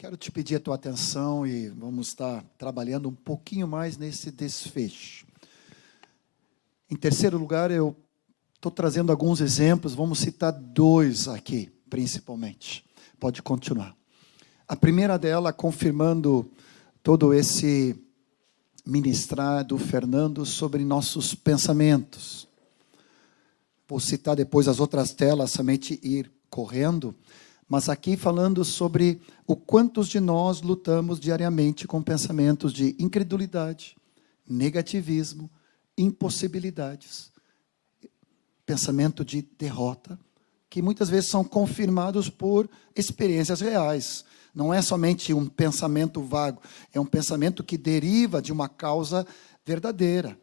Quero te pedir a tua atenção e vamos estar trabalhando um pouquinho mais nesse desfecho. Em terceiro lugar, eu estou trazendo alguns exemplos, vamos citar dois aqui, principalmente. Pode continuar. A primeira dela, confirmando todo esse ministrar do Fernando sobre nossos pensamentos. Vou citar depois as outras telas, somente ir correndo, mas aqui falando sobre o quantos de nós lutamos diariamente com pensamentos de incredulidade, negativismo, impossibilidades, pensamento de derrota, que muitas vezes são confirmados por experiências reais. Não é somente um pensamento vago, é um pensamento que deriva de uma causa verdadeira.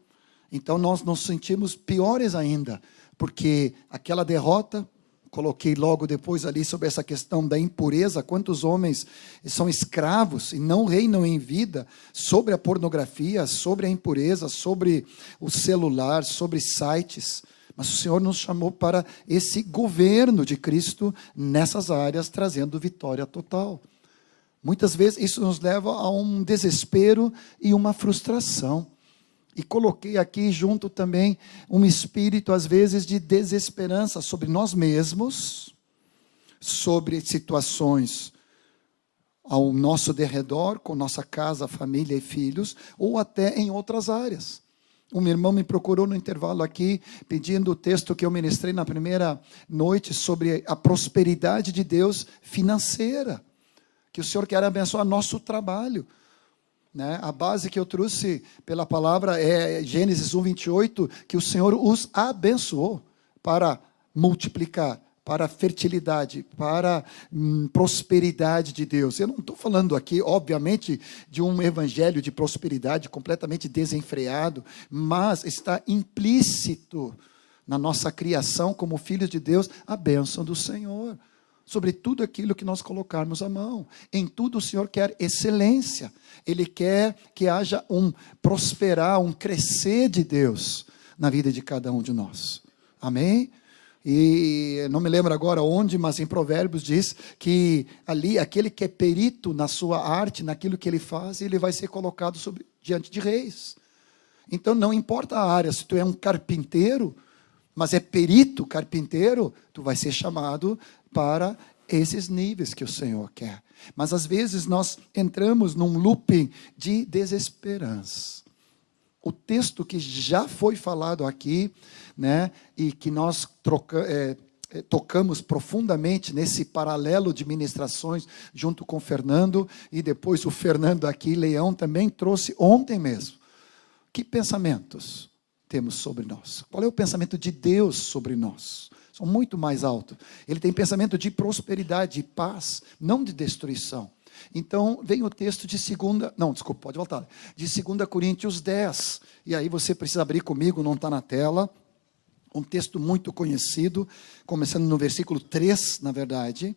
Então nós nos sentimos piores ainda, porque aquela derrota, coloquei logo depois ali sobre essa questão da impureza, quantos homens são escravos e não reinam em vida sobre a pornografia, sobre a impureza, sobre o celular, sobre sites. Mas o Senhor nos chamou para esse governo de Cristo nessas áreas, trazendo vitória total. Muitas vezes isso nos leva a um desespero e uma frustração. E coloquei aqui junto também um espírito, às vezes, de desesperança sobre nós mesmos, sobre situações ao nosso derredor, com nossa casa, família e filhos, ou até em outras áreas. Um irmão me procurou no intervalo aqui, pedindo o texto que eu ministrei na primeira noite sobre a prosperidade de Deus financeira, que o Senhor quer abençoar nosso trabalho. A base que eu trouxe pela palavra é Gênesis 1:28, que o Senhor os abençoou para multiplicar, para fertilidade, para prosperidade de Deus. Eu não estou falando aqui, obviamente, de um evangelho de prosperidade completamente desenfreado, mas está implícito na nossa criação como filhos de Deus a bênção do Senhor sobre tudo aquilo que nós colocarmos a mão. Em tudo o Senhor quer excelência. Ele quer que haja um prosperar, um crescer de Deus na vida de cada um de nós. Amém? E não me lembro agora onde, mas em Provérbios diz que ali, aquele que é perito na sua arte, naquilo que ele faz, ele vai ser colocado diante de reis. Então não importa a área, se tu é um carpinteiro, mas é perito carpinteiro, tu vai ser chamado para esses níveis que o Senhor quer. Mas às vezes nós entramos num looping de desesperança. O texto que já foi falado aqui, e que nós tocamos profundamente nesse paralelo de ministrações junto com o Fernando, e depois o Fernando aqui, Leão, também trouxe ontem mesmo. Que pensamentos temos sobre nós? Qual é o pensamento de Deus sobre nós? São muito mais altos. Ele tem pensamento de prosperidade, de paz, não de destruição. Então, vem o texto de pode voltar. De 2 Coríntios 10. E aí você precisa abrir comigo, não está na tela. Um texto muito conhecido, começando no versículo 3, na verdade.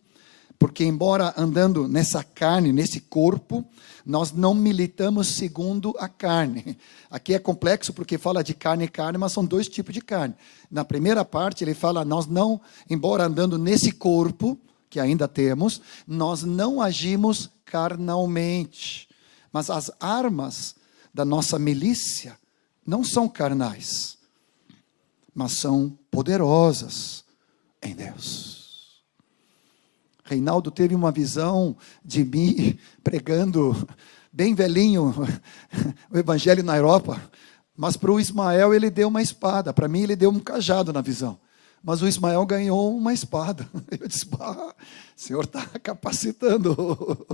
Porque embora andando nessa carne, nesse corpo, nós não militamos segundo a carne. Aqui é complexo porque fala de carne e carne, mas são dois tipos de carne. Na primeira parte ele fala, nós não, embora andando nesse corpo, que ainda temos, nós não agimos carnalmente. Mas as armas da nossa milícia não são carnais, mas são poderosas em Deus. Reinaldo teve uma visão de mim pregando, bem velhinho, o evangelho na Europa, mas para o Ismael ele deu uma espada, para mim ele deu um cajado na visão, mas o Ismael ganhou uma espada. Eu disse, o Senhor está capacitando.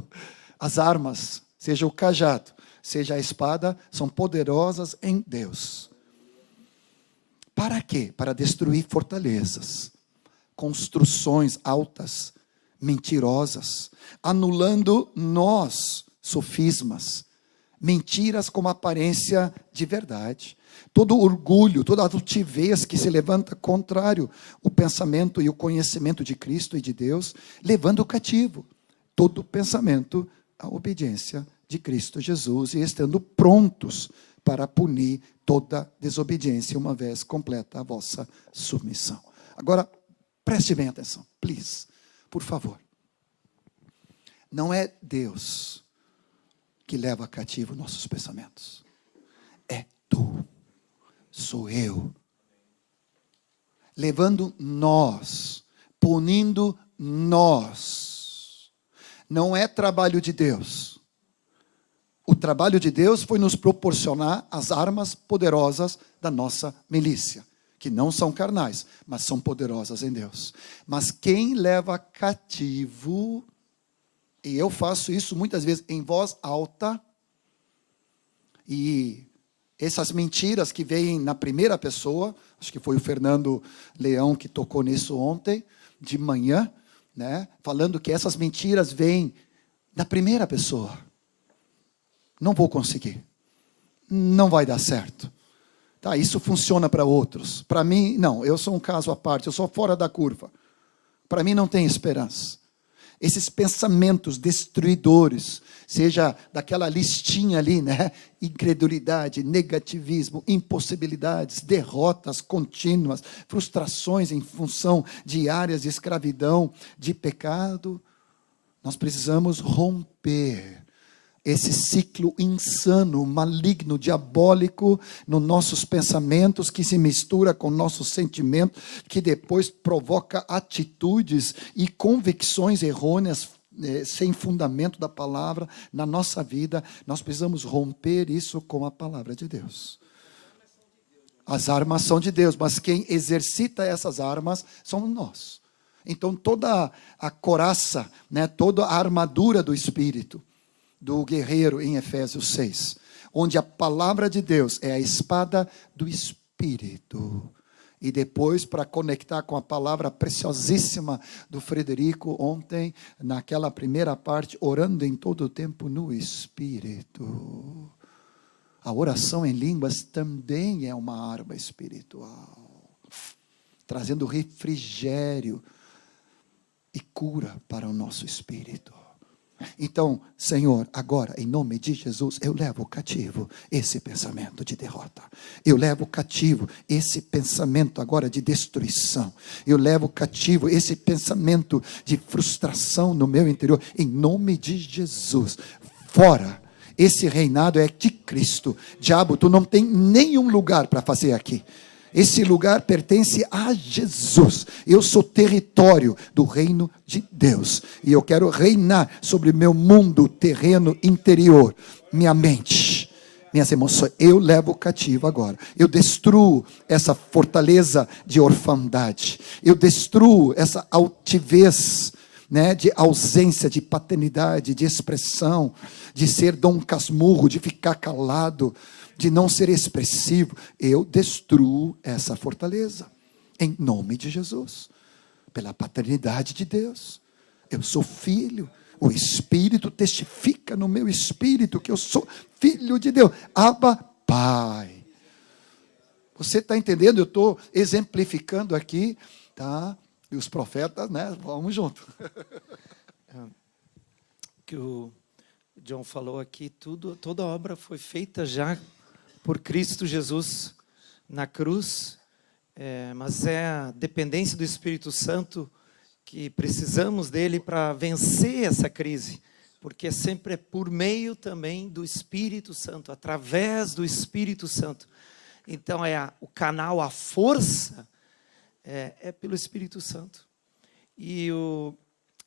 As armas, seja o cajado, seja a espada, são poderosas em Deus. Para quê? Para destruir fortalezas, construções altas, mentirosas, anulando sofismas, mentiras com aparência de verdade, todo orgulho, toda altivez que se levanta contrário o pensamento e o conhecimento de Cristo e de Deus, levando cativo todo pensamento à obediência de Cristo Jesus e estando prontos para punir toda desobediência uma vez completa a vossa submissão. Agora, preste bem atenção, please. Por favor. Não é Deus que leva cativo nossos pensamentos. É tu, sou eu. Levando nós, punindo nós. Não é trabalho de Deus. O trabalho de Deus foi nos proporcionar as armas poderosas da nossa milícia, que não são carnais, mas são poderosas em Deus. Mas quem leva cativo, e eu faço isso muitas vezes em voz alta, e essas mentiras que vêm na primeira pessoa, acho que foi o Fernando Leão que tocou nisso ontem, de manhã, né? Falando que essas mentiras vêm da primeira pessoa. Não vou conseguir. Não vai dar certo. Tá, isso funciona para outros. Para mim, não. Eu sou um caso à parte. Eu sou fora da curva. Para mim não tem esperança. Esses pensamentos destruidores, seja daquela listinha ali, né? Incredulidade, negativismo, impossibilidades, derrotas contínuas, frustrações em função de áreas de escravidão, de pecado. Nós precisamos romper esse ciclo insano, maligno, diabólico nos nossos pensamentos, que se mistura com nossos sentimentos, que depois provoca atitudes e convicções errôneas, sem fundamento da palavra na nossa vida. Nós precisamos romper isso com a palavra de Deus. As armas são de Deus, mas quem exercita essas armas somos nós. Então toda a couraça, né, toda a armadura do Espírito, do guerreiro em Efésios 6, onde a palavra de Deus é a espada do Espírito. E depois, para conectar com a palavra preciosíssima do Frederico ontem, naquela primeira parte, orando em todo o tempo no Espírito. A oração em línguas também é uma arma espiritual, trazendo refrigério e cura para o nosso espírito. Então, Senhor, agora, em nome de Jesus, eu levo cativo esse pensamento de derrota. Eu levo cativo esse pensamento agora de destruição. Eu levo cativo esse pensamento de frustração no meu interior. Em nome de Jesus, fora. Esse reinado é de Cristo. Diabo, tu não tem nenhum lugar para fazer aqui. Esse lugar pertence a Jesus. Eu sou território do reino de Deus. E eu quero reinar sobre meu mundo terreno interior. Minha mente, minhas emoções. Eu levo cativo agora. Eu destruo essa fortaleza de orfandade. Eu destruo essa altivez, né, de ausência de paternidade, de expressão, de ser Dom Casmurro, de ficar calado, de não ser expressivo. Eu destruo essa fortaleza, em nome de Jesus, pela paternidade de Deus. Eu sou filho, o Espírito testifica no meu espírito que eu sou filho de Deus. Abba, Pai. Você está entendendo? Eu estou exemplificando aqui, tá? E os profetas, né? Vamos junto. Que o John falou aqui, toda a obra foi feita já por Cristo Jesus na cruz, mas é a dependência do Espírito Santo que precisamos dele para vencer essa crise, porque sempre é por meio também do Espírito Santo, através do Espírito Santo. Então o canal, a força é pelo Espírito Santo, e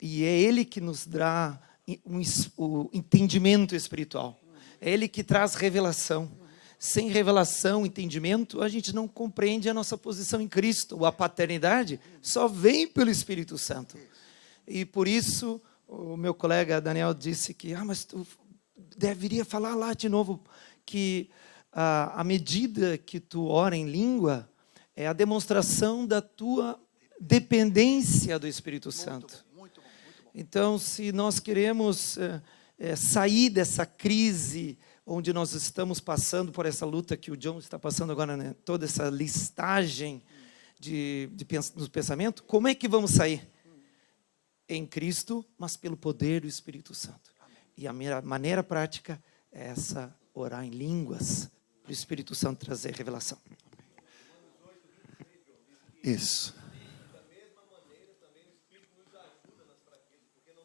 é ele que nos dá o entendimento espiritual, é ele que traz revelação. Sem revelação, entendimento, a gente não compreende a nossa posição em Cristo. A paternidade só vem pelo Espírito Santo. E por isso, o meu colega Daniel disse que, mas tu deveria falar lá de novo, que à medida que tu ora em língua, é a demonstração da tua dependência do Espírito Santo. Muito bom. Então, se nós queremos sair dessa crise onde nós estamos passando por essa luta que o John está passando agora, né? Toda essa listagem do pensamento, como é que vamos sair? Em Cristo, mas pelo poder do Espírito Santo. E a minha maneira prática é essa, orar em línguas, para o Espírito Santo trazer revelação. Isso.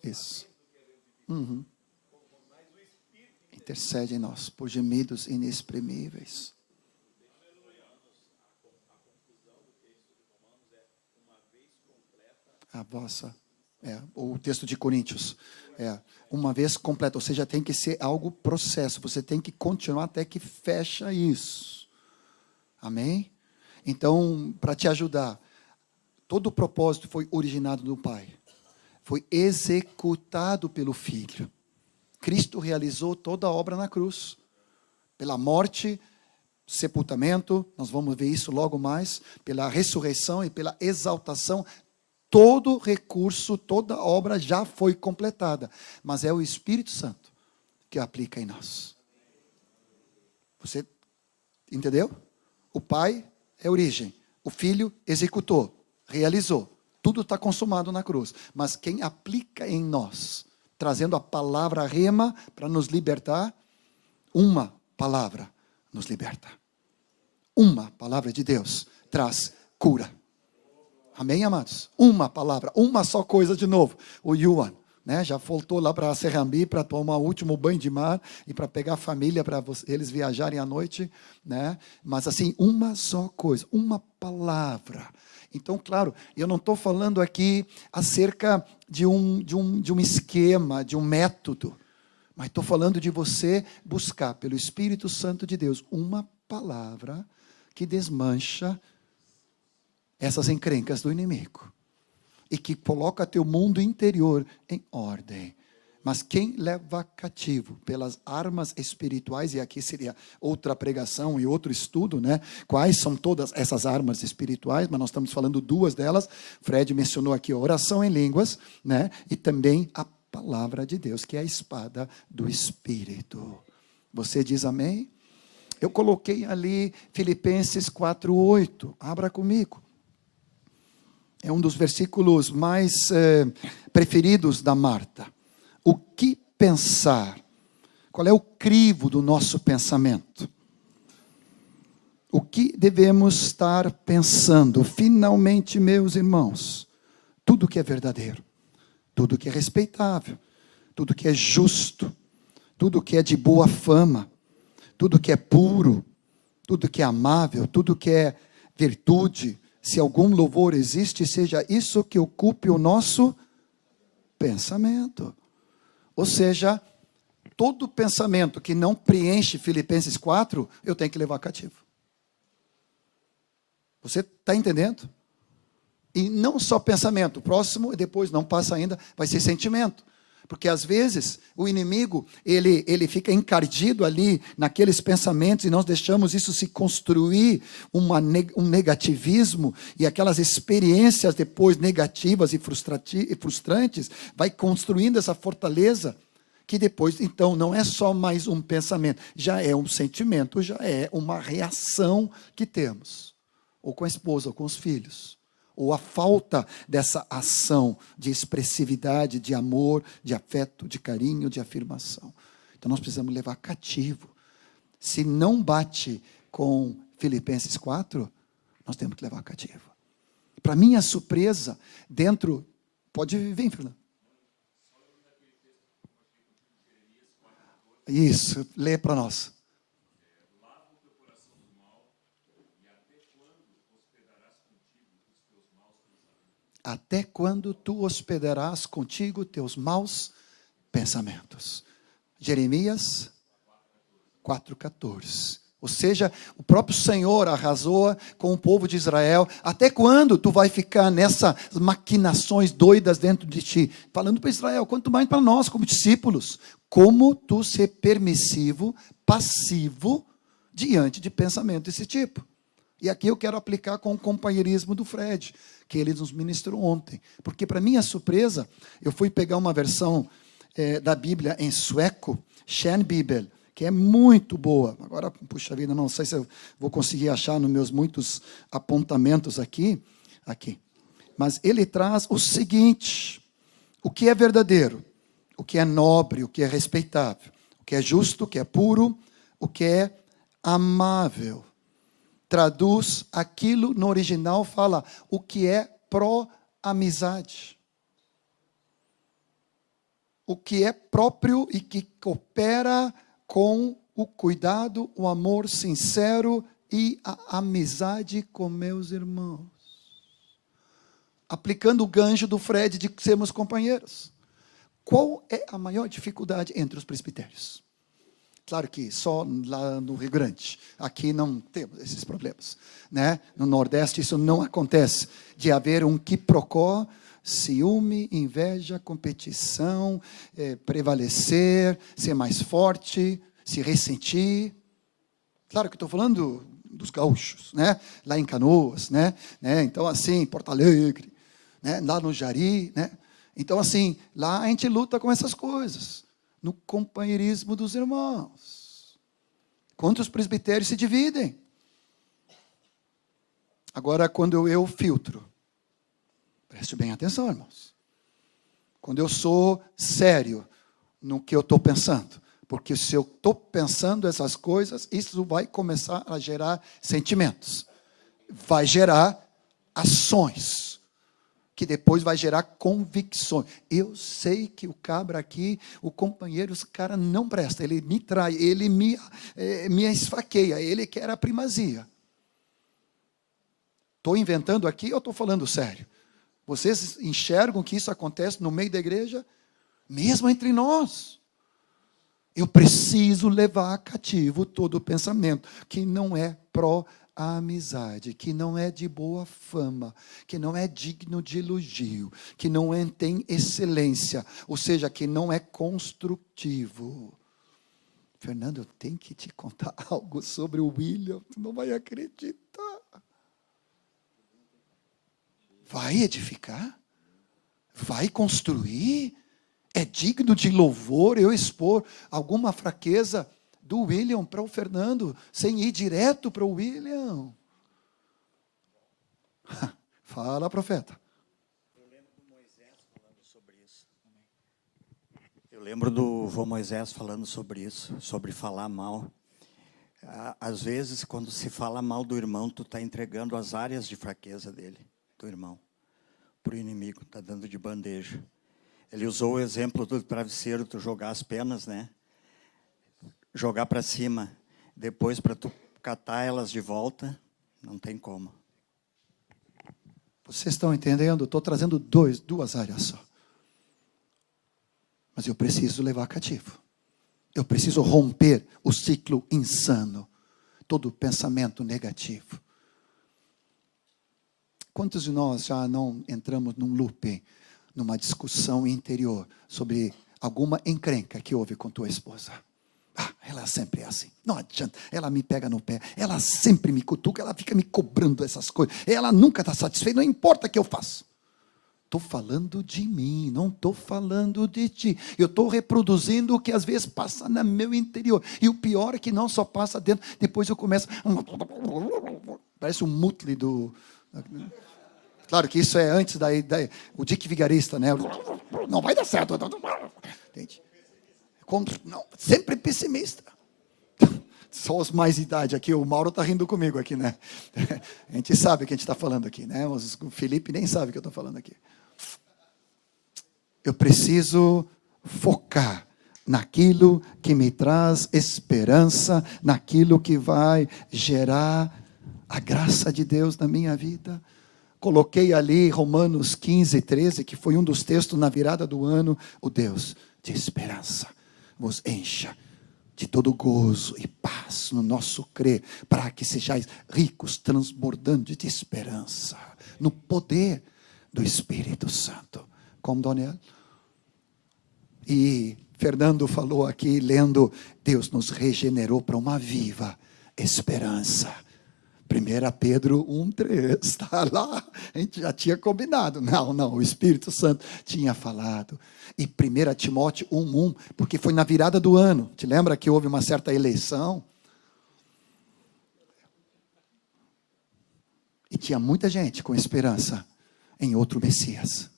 Isso. Uhum. Intercede em nós por gemidos inexprimíveis. A vossa, o texto de Coríntios, uma vez completa, ou seja, tem que ser algo processo, você tem que continuar até que fecha isso. Amém? Então, para te ajudar, todo o propósito foi originado do Pai, foi executado pelo Filho. Cristo realizou toda a obra na cruz, pela morte, sepultamento, nós vamos ver isso logo mais, pela ressurreição e pela exaltação. Todo recurso, toda obra já foi completada, mas é o Espírito Santo que aplica em nós. Você entendeu? O Pai é a origem, o Filho executou, realizou, tudo está consumado na cruz, mas quem aplica em nós, trazendo a palavra rema para nos libertar, uma palavra nos liberta. Uma palavra de Deus traz cura. Amém, amados? Uma palavra, uma só coisa de novo. O Yuan, né, já voltou lá para Serrambi para tomar o último banho de mar e para pegar a família para eles viajarem à noite, né? Mas assim, uma só coisa, uma palavra. Então, claro, eu não estou falando aqui acerca de um esquema, de um método, mas estou falando de você buscar pelo Espírito Santo de Deus uma palavra que desmancha essas encrencas do inimigo e que coloca teu mundo interior em ordem. Mas quem leva cativo pelas armas espirituais, e aqui seria outra pregação e outro estudo, né? Quais são todas essas armas espirituais, mas nós estamos falando duas delas. Fred mencionou aqui a oração em línguas, né? E também a palavra de Deus, que é a espada do Espírito. Você diz amém? Eu coloquei ali Filipenses 4:8. Abra comigo. É um dos versículos mais preferidos da Marta. O que pensar? Qual é o crivo do nosso pensamento? O que devemos estar pensando? Finalmente, meus irmãos, tudo que é verdadeiro, tudo que é respeitável, tudo que é justo, tudo que é de boa fama, tudo que é puro, tudo que é amável, tudo que é virtude, se algum louvor existe, seja isso que ocupe o nosso pensamento. Ou seja, todo pensamento que não preenche Filipenses 4, eu tenho que levar cativo. Você está entendendo? E não só pensamento, o próximo, e depois não passa ainda, vai ser sentimento. Porque às vezes o inimigo, ele fica encardido ali naqueles pensamentos e nós deixamos isso se construir um negativismo e aquelas experiências depois negativas e frustrantes, vai construindo essa fortaleza que depois, então, não é só mais um pensamento, já é um sentimento, já é uma reação que temos, ou com a esposa, ou com os filhos. Ou a falta dessa ação de expressividade, de amor, de afeto, de carinho, de afirmação. Então, nós precisamos levar cativo. Se não bate com Filipenses 4, nós temos que levar cativo. Para minha surpresa, dentro... Pode vir, Fernando. Isso, lê para nós. Até quando tu hospedarás contigo teus maus pensamentos? Jeremias 4:14. Ou seja, o próprio Senhor arrasou com o povo de Israel. Até quando tu vai ficar nessas maquinações doidas dentro de ti? Falando para Israel, quanto mais para nós como discípulos. Como tu ser permissivo, passivo, diante de pensamento desse tipo. E aqui eu quero aplicar com o companheirismo do Fred, que ele nos ministrou ontem. Porque, para minha surpresa, eu fui pegar uma versão da Bíblia em sueco, Kärnbibel, que é muito boa. Agora, puxa vida, não sei se eu vou conseguir achar nos meus muitos apontamentos aqui. Mas ele traz o seguinte: o que é verdadeiro, o que é nobre, o que é respeitável, o que é justo, o que é puro, o que é amável. Traduz aquilo no original, fala o que é pró-amizade. o que é próprio e que coopera com o cuidado, o amor sincero e a amizade com meus irmãos. Aplicando o gancho do Fred de sermos companheiros. Qual é a maior dificuldade entre os presbitérios? Claro que só lá no Rio Grande. Aqui não temos esses problemas, né? No Nordeste isso não acontece. De haver um quiprocó, ciúme, inveja, competição, prevalecer, ser mais forte, se ressentir. Claro que estou falando dos gaúchos, né? Lá em Canoas, né? Então, assim, Porto Alegre, né? Lá no Jari, né? Então, assim, lá a gente luta com essas coisas, no companheirismo dos irmãos. Quantos presbitérios se dividem? Agora, quando eu filtro, preste bem atenção, irmãos. Quando eu sou sério no que eu estou pensando, porque se eu estou pensando essas coisas, isso vai começar a gerar sentimentos, vai gerar ações, que depois vai gerar convicções. Eu sei que o cabra aqui, o companheiro, esse cara não presta, ele me trai, ele me esfaqueia, ele quer a primazia. Estou inventando aqui ou estou falando sério? Vocês enxergam que isso acontece no meio da igreja? Mesmo entre nós. Eu preciso levar cativo todo o pensamento que não é pró-amizade, que não é de boa fama, que não é digno de elogio, que não tem excelência, ou seja, que não é construtivo. Fernando, eu tenho que te contar algo sobre o William, tu não vai acreditar. Vai edificar? Vai construir? É digno de louvor eu expor alguma fraqueza do William para o Fernando, sem ir direto para o William? Fala, profeta. Eu lembro do vô Moisés falando sobre isso, sobre falar mal. Às vezes, quando se fala mal do irmão, tu está entregando as áreas de fraqueza dele, do irmão, para o inimigo, está dando de bandeja. Ele usou o exemplo do travesseiro, tu jogar as penas, né? Jogar para cima. Depois, para tu catar elas de volta, não tem como. Vocês estão entendendo? Estou trazendo duas áreas só. Mas eu preciso levar cativo. Eu preciso romper o ciclo insano. Todo pensamento negativo. Quantos de nós já não entramos num looping, numa discussão interior sobre alguma encrenca que houve com tua esposa? Ela sempre é assim, não adianta, ela me pega no pé, ela sempre me cutuca, ela fica me cobrando essas coisas, ela nunca está satisfeita, não importa o que eu faço. Estou falando de mim, não estou falando de ti. Eu estou reproduzindo o que às vezes passa no meu interior. E o pior é que não só passa dentro, depois eu começo, parece um mutle do... Claro que isso é antes o Dick Vigarista, né? Não vai dar certo. Entende? Não, sempre pessimista. Só os mais idade aqui, o Mauro está rindo comigo aqui, né? A gente sabe o que a gente está falando aqui, né? O Felipe nem sabe o que eu estou falando aqui. Eu preciso focar naquilo que me traz esperança, naquilo que vai gerar a graça de Deus na minha vida. Coloquei ali Romanos 15, 13, que foi um dos textos na virada do ano. O Deus de esperança vos encha de todo gozo e paz no nosso crer, para que sejais ricos, transbordando de esperança, no poder do Espírito Santo. Como Daniel? E Fernando falou aqui, lendo, Deus nos regenerou para uma viva esperança. 1 Pedro 1,3, está lá, a gente já tinha combinado. Não, o Espírito Santo tinha falado. E 1 Timóteo 1,1, porque foi na virada do ano. Te lembra que houve uma certa eleição? E tinha muita gente com esperança em outro Messias.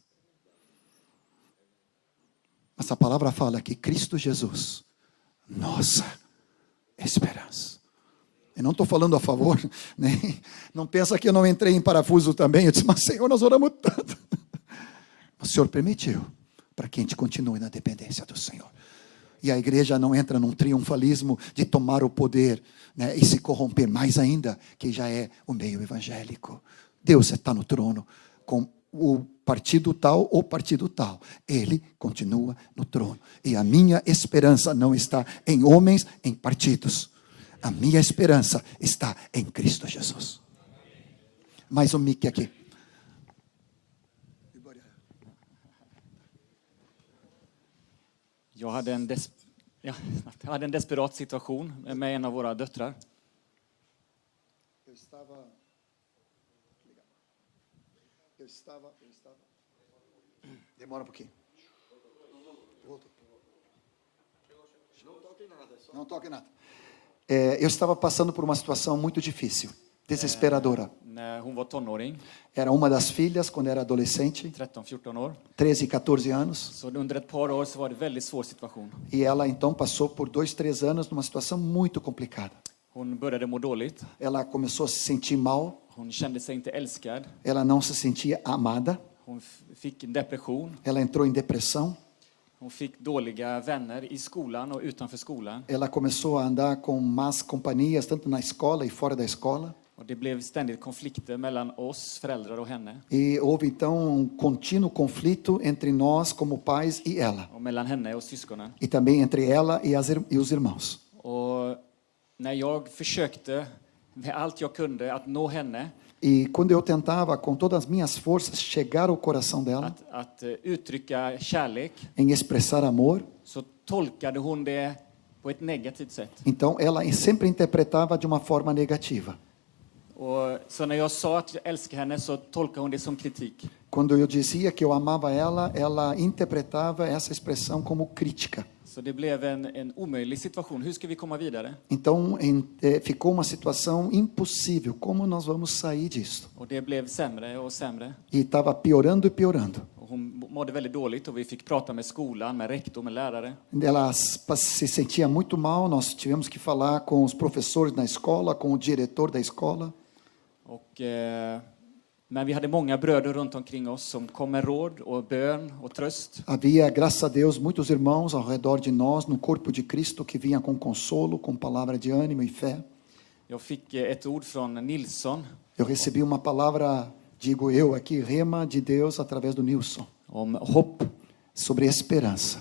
Mas a palavra fala que Cristo Jesus, nossa esperança. Eu não estou falando a favor, nem, não pensa que eu não entrei em parafuso também. Eu disse, mas Senhor, nós oramos tanto. O Senhor permitiu, para que a gente continue na dependência do Senhor. E a igreja não entra num triunfalismo de tomar o poder, né, e se corromper mais ainda, que já é o meio evangélico. Deus está no trono, com o partido tal ou partido tal. Ele continua no trono. E a minha esperança não está em homens, em partidos. A minha esperança está em Cristo Jesus. Mais um mic aqui. Jag hade en desperat situation med en av våra döttrar. Demora um pouquinho. Não toque nada. Eu estava passando por uma situação muito difícil, desesperadora. När hon var tonåring, Era uma das filhas quando era adolescente, 13-14 år, 13 e 14 anos. så under ett par år så var det en väldigt svår situation. E ela então passou por 2, 3 anos numa situação muito complicada. Hon började må dåligt. Ela começou a se sentir mal, Hon kände sig inte älskad. ela não se sentia amada, Hon fick en depression. ela entrou em depressão, Hon fick dåliga vänner i skolan och utanför skolan. ela começou a andar com más companhias, tanto na escola e fora da escola. Och det blev ständigt konflikter mellan oss föräldrar och henne. E houve então contínuo conflito entre nós como pais e ela. Och mellan henne och syskonen. E também entre ela e os irmãos. Och när jag försökte med allt jag kunde att nå henne, E quando eu tentava com todas as minhas forças chegar ao coração dela, att uttrycka kärlek, em expressar amor, så tolkade hon det på ett negativt sätt. então ela sempre interpretava de uma forma negativa. Och så när jag sa att jag älskar henne så tolkade hon det som kritik. Quando eu dizia que eu amava ela, ela interpretava essa expressão como crítica. Så det blev en omöjlig situation. Hur ska vi komma vidare? Então ficou uma situação impossível. Como nós vamos sair disso? Och det blev sämre och sämre. E estava piorando e piorando. Och hon mådde väldigt dåligt och vi fick prata med skolan, med rektor, med lärare. Ela se sentia muito mal. Nós tivemos que falar com os professores na escola, com o diretor da escola. Och, men vi hade många bröder runt omkring oss som kom med råd och bön och tröst. Havia, graças a Deus, muitos irmãos ao redor de nós, no corpo de Cristo, que vinham com consolo, com palavra de ânimo e fé. Jag fick ett ord från Nilsson Eu recebi uma palavra, digo eu aqui, rema de Deus através do Nilson, om hopp. sobre esperança.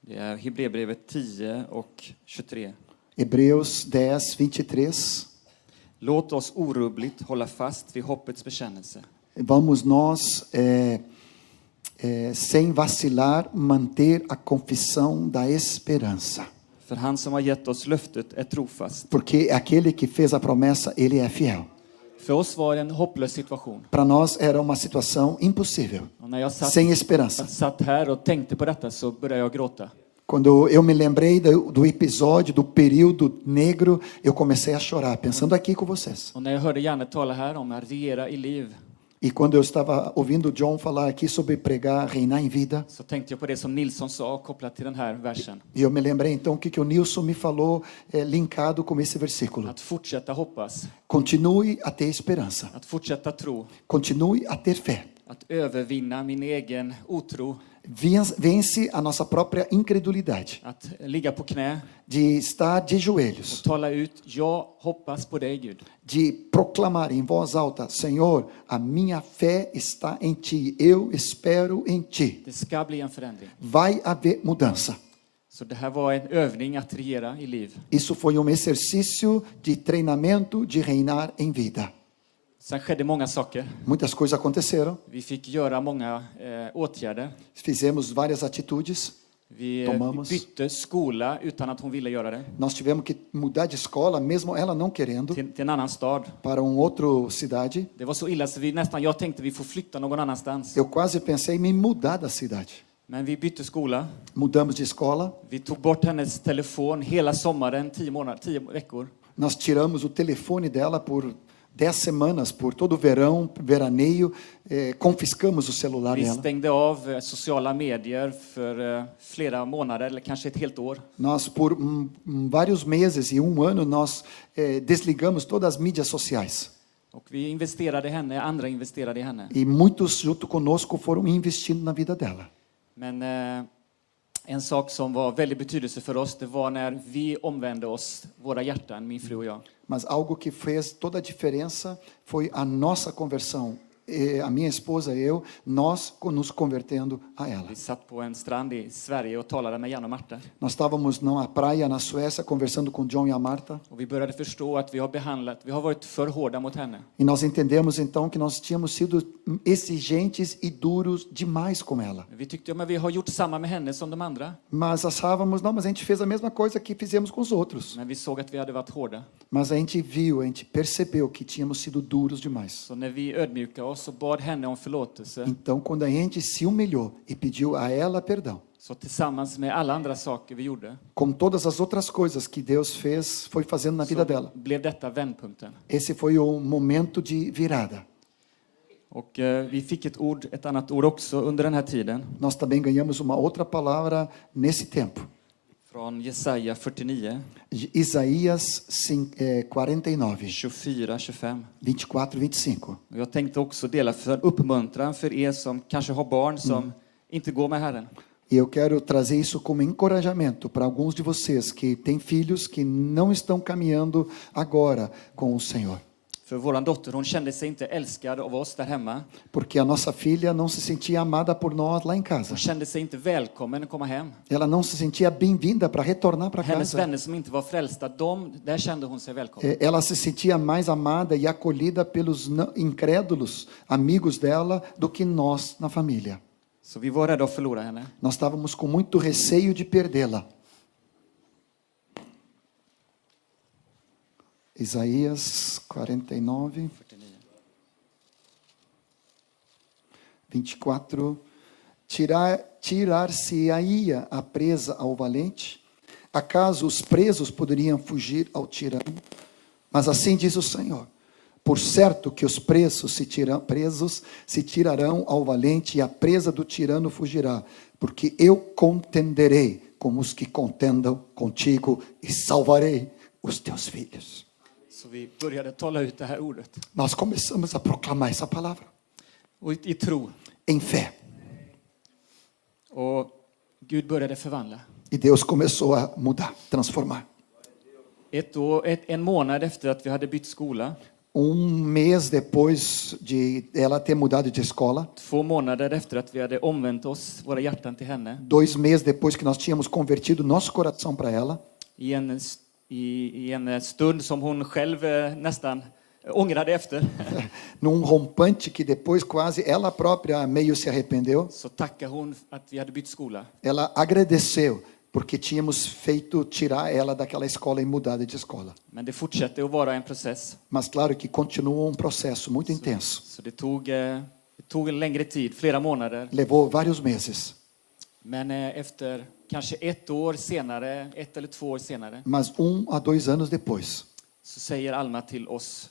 Det är Hebreerbrevet 10 och 23. Hebreus 10, 23. Låt oss orubbligt hålla fast vid hoppets bekännelse. Vamos nós, sem vacilar, manter a confissão da esperança. För han som har gett oss löftet är trofast. Porque aquele que fez a promessa, ele é fiel. För oss var det en hopplös situation. Para nós era uma situação impossível, Och när jag sem esperança. satt här och tänkte på detta så började jag gråta. Quando eu me lembrei do episódio, do período negro, eu comecei a chorar, pensando aqui com vocês. Och när jag hörde Janne tala här om att regera i liv, E quando eu estava ouvindo John falar aqui sobre pregar, reinar em vida, så tänkte jag på det som Nilsson sa kopplat till den här versen. e eu me lembrei então o que o Nilson me falou, linkado com esse versículo. Att fortsätta hoppas, Continue a ter esperança, att fortsätta tro, continue a ter fé. att övervinna min egen otro, Vence a nossa própria incredulidade, att ligga på knä de estar de joelhos, och tala ut, jag hoppas på dig Gud. de proclamar em voz alta: Senhor, a minha fé está em Ti, eu espero em Ti. Det ska bli en förändring. Vai haver mudança. Så det här var en övning att regera i liv. Isso foi exercício de treinamento de reinar em vida. Sen skedde många saker. Muitas coisas aconteceram, Vi fick göra många åtgärder. fizemos várias atitudes, Vi Tomamos. bytte skola utan att hon ville göra det. nós tivemos que mudar de escola, mesmo ela não querendo, Till en annan stad. para outra cidade. Det var så illa så jag tänkte vi får flytta någon annanstans. Eu quase pensei em me mudar da cidade. Men vi bytte skola. Mudamos de escola, Vi tog bort hennes telefon hela sommaren, 10 veckor. nós tiramos o telefone dela por 10 semanas, por todo o verão, veraneio, confiscamos o celular Vi dela. stängde av sociala medier för flera månader eller kanske ett helt år. Nós, por vários meses e ano, nós desligamos todas as mídias sociais. Och vi investerade i henne, andra investerade i henne. E muitos junto conosco foram investindo na vida dela. Men en sak som var väldigt betydelse för oss, det var när vi omvände oss, våra hjärtan, min fru och jag. Mas algo que fez toda a diferença foi a nossa conversão. A minha esposa e eu, nós nos convertendo a ela. Vi satt på en strand i Sverige och talade med Jan och Marta. Nós estávamos numa praia na Suécia conversando com John e a Marta. Och vi började förstå att vi har varit för hårda mot henne. E nós entendemos então que nós tínhamos sido exigentes e duros demais com ela. Vi tyckte, men vi har gjort samma med henne som de andra. Mas achávamos, não, mas a gente fez a mesma coisa que fizemos com os outros. Men vi såg att vi hade varit hårda. Mas a gente viu, a gente percebeu que tínhamos sido duros demais. Så när vi ödmjukade oss och bad henne om förlåtelse, Então, quando a gente se humilhou e pediu a ela perdão, så tillsammans med alla andra saker vi gjorde, com todas as outras coisas que Deus fez, foi fazendo na vida så dela. blev detta vändpunkten. Esse foi o momento de virada. Och vi fick ett annat ord också under den här tiden. Nós também ganhamos uma outra palavra nesse tempo. Från Jesaja 49, Isaías 49, 24-25. 24, 25. Och jag tänkte också dela för uppmuntran för er som kanske har barn som inte går med Herren. E eu quero trazer isso como encorajamento para alguns de vocês que têm filhos que não estão caminhando agora com o Senhor. För våran dotter, hon kände sig inte älskad av oss där hemma. Porque a nossa filha não se sentia amada por nós lá em casa. Hon kände sig inte välkommen att komma hem. Ela não se sentia bem-vinda para retornar para Hennes casa. vänner som inte var frälsta, där kände hon sig välkommen. Ela se sentia mais amada e acolhida pelos incrédulos amigos dela do que nós na família. Så vi var rädda att förlora henne. Nós estávamos com muito receio de perdê-la. Isaías 49, 24. Tirar-se-ia a presa ao valente? Acaso os presos poderiam fugir ao tirano? Mas assim diz o Senhor: por certo que os presos se tirarão ao valente e a presa do tirano fugirá, porque eu contenderei com os que contendam contigo e salvarei os teus filhos. Så vi började tala ut det här ordet. Nós começamos a proclamar essa palavra Och i tro. em fé. Och Gud började förvandla. E Deus começou a mudar, transformar. En månad efter att vi hade bytt skola. Mês depois de ela ter mudado de escola, 2 månader efter att vi hade omvänt oss, våra hjärtan till henne. 2 meses depois que nós tínhamos convertido nosso coração para ela, I en stund som hon själv nästan ångrade efter, num rompante que depois quase ela própria meio se arrependeu, så tackade hon att vi hade bytt skola. ela agradeceu porque tínhamos feito tirar ela daquela escola e mudado de escola. Men det fortsatte att vara en process. Mas claro que continua processo muito intenso. Så det tog en längre tid, flera månader. Levou vários meses. Men efter kanske 1 år senare, 1 eller 2 år senare, Mas 1 a 2 anos depois, så säger Alma till oss,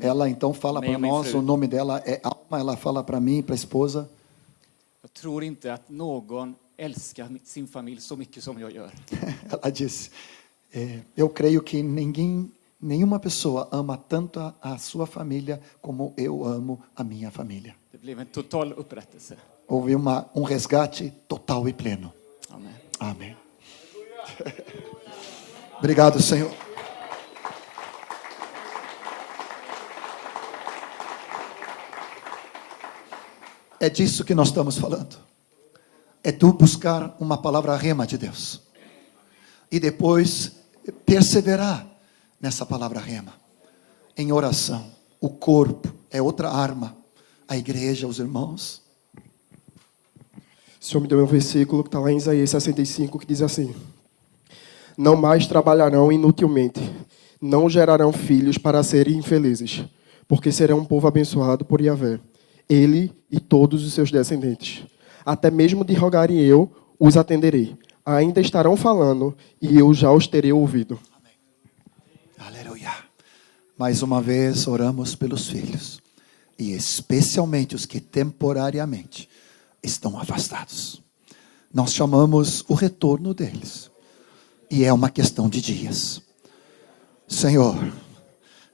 ela então fala para nós, o nome dela é Alma, ela fala para mim, para a esposa: jag tror inte att någon älskar sin familj så mycket som jag gör. ela disse, eu creio que nenhuma pessoa ama tanto a sua família como eu amo a minha família. Det blev en total upprättelse. Houve resgate total e pleno. Amen. Amém. Obrigado, Senhor. É disso que nós estamos falando. É tu buscar uma palavra rema de Deus. E depois perseverar nessa palavra rema. Em oração. O corpo é outra arma. A igreja, os irmãos. O Senhor me deu um versículo que está lá em Isaías 65, que diz assim: não mais trabalharão inutilmente, não gerarão filhos para serem infelizes, porque serão um povo abençoado por Yahvé, ele e todos os seus descendentes. Até mesmo de rogarem eu, os atenderei. Ainda estarão falando e eu já os terei ouvido. Aleluia. Mais uma vez oramos pelos filhos. E especialmente os que temporariamente estão afastados. Nós chamamos o retorno deles. E é uma questão de dias. Senhor,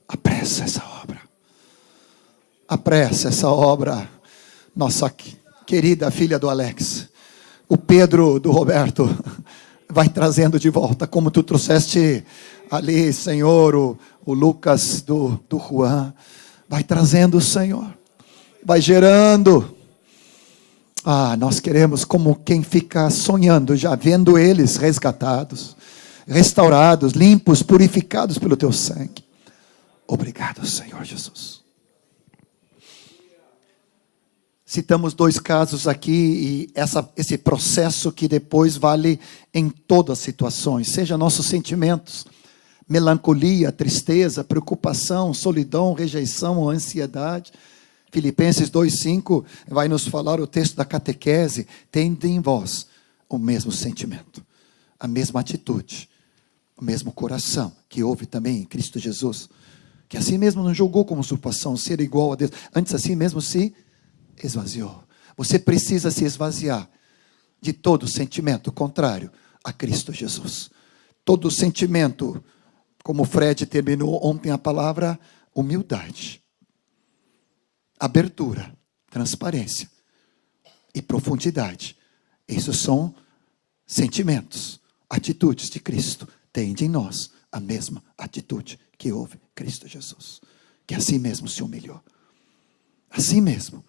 apressa essa obra. Apressa essa obra, nossa querida filha do Alex. O Pedro do Roberto vai trazendo de volta, como tu trouxeste ali, Senhor, o Lucas do Juan. Vai trazendo, Senhor. Vai gerando. Nós queremos, como quem fica sonhando, já vendo eles resgatados, restaurados, limpos, purificados pelo teu sangue. Obrigado, Senhor Jesus. Citamos 2 casos aqui, e esse processo que depois vale em todas as situações, seja nossos sentimentos, melancolia, tristeza, preocupação, solidão, rejeição ou ansiedade. Filipenses 2,5 vai nos falar o texto da catequese: tende em vós o mesmo sentimento, a mesma atitude, o mesmo coração que houve também em Cristo Jesus, que assim mesmo não julgou como usurpação ser igual a Deus, antes assim mesmo se esvaziou. Você precisa se esvaziar de todo sentimento contrário a Cristo Jesus. Todo sentimento, como o Fred terminou ontem a palavra, humildade, abertura, transparência e profundidade. Esses são sentimentos, atitudes de Cristo. Tende em nós a mesma atitude que houve em Cristo Jesus, que assim mesmo se humilhou, assim mesmo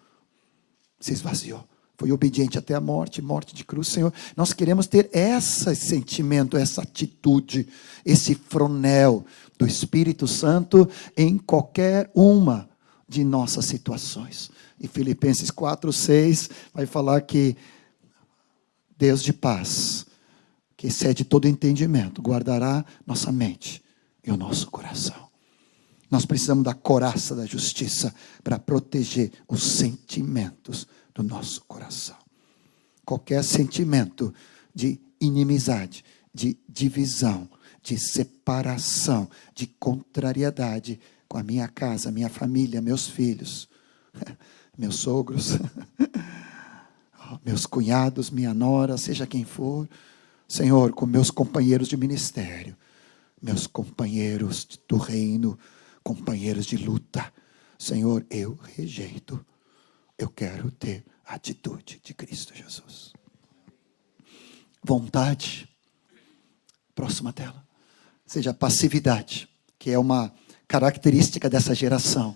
se esvaziou, foi obediente até a morte de cruz. Senhor, nós queremos ter esse sentimento, essa atitude, esse fronel do Espírito Santo em qualquer uma de nossas situações. E Filipenses 4:6 vai falar que Deus de paz, que excede todo entendimento, guardará nossa mente e o nosso coração. Nós precisamos da coraça da justiça para proteger os sentimentos do nosso coração. Qualquer sentimento de inimizade, de divisão, de separação, de contrariedade com a minha casa, minha família, meus filhos, meus sogros, meus cunhados, minha nora, seja quem for, Senhor, com meus companheiros de ministério, meus companheiros do reino, companheiros de luta, Senhor, eu rejeito. Eu quero ter a atitude de Cristo Jesus. Vontade. Próxima tela. Seja passividade, que é uma característica dessa geração.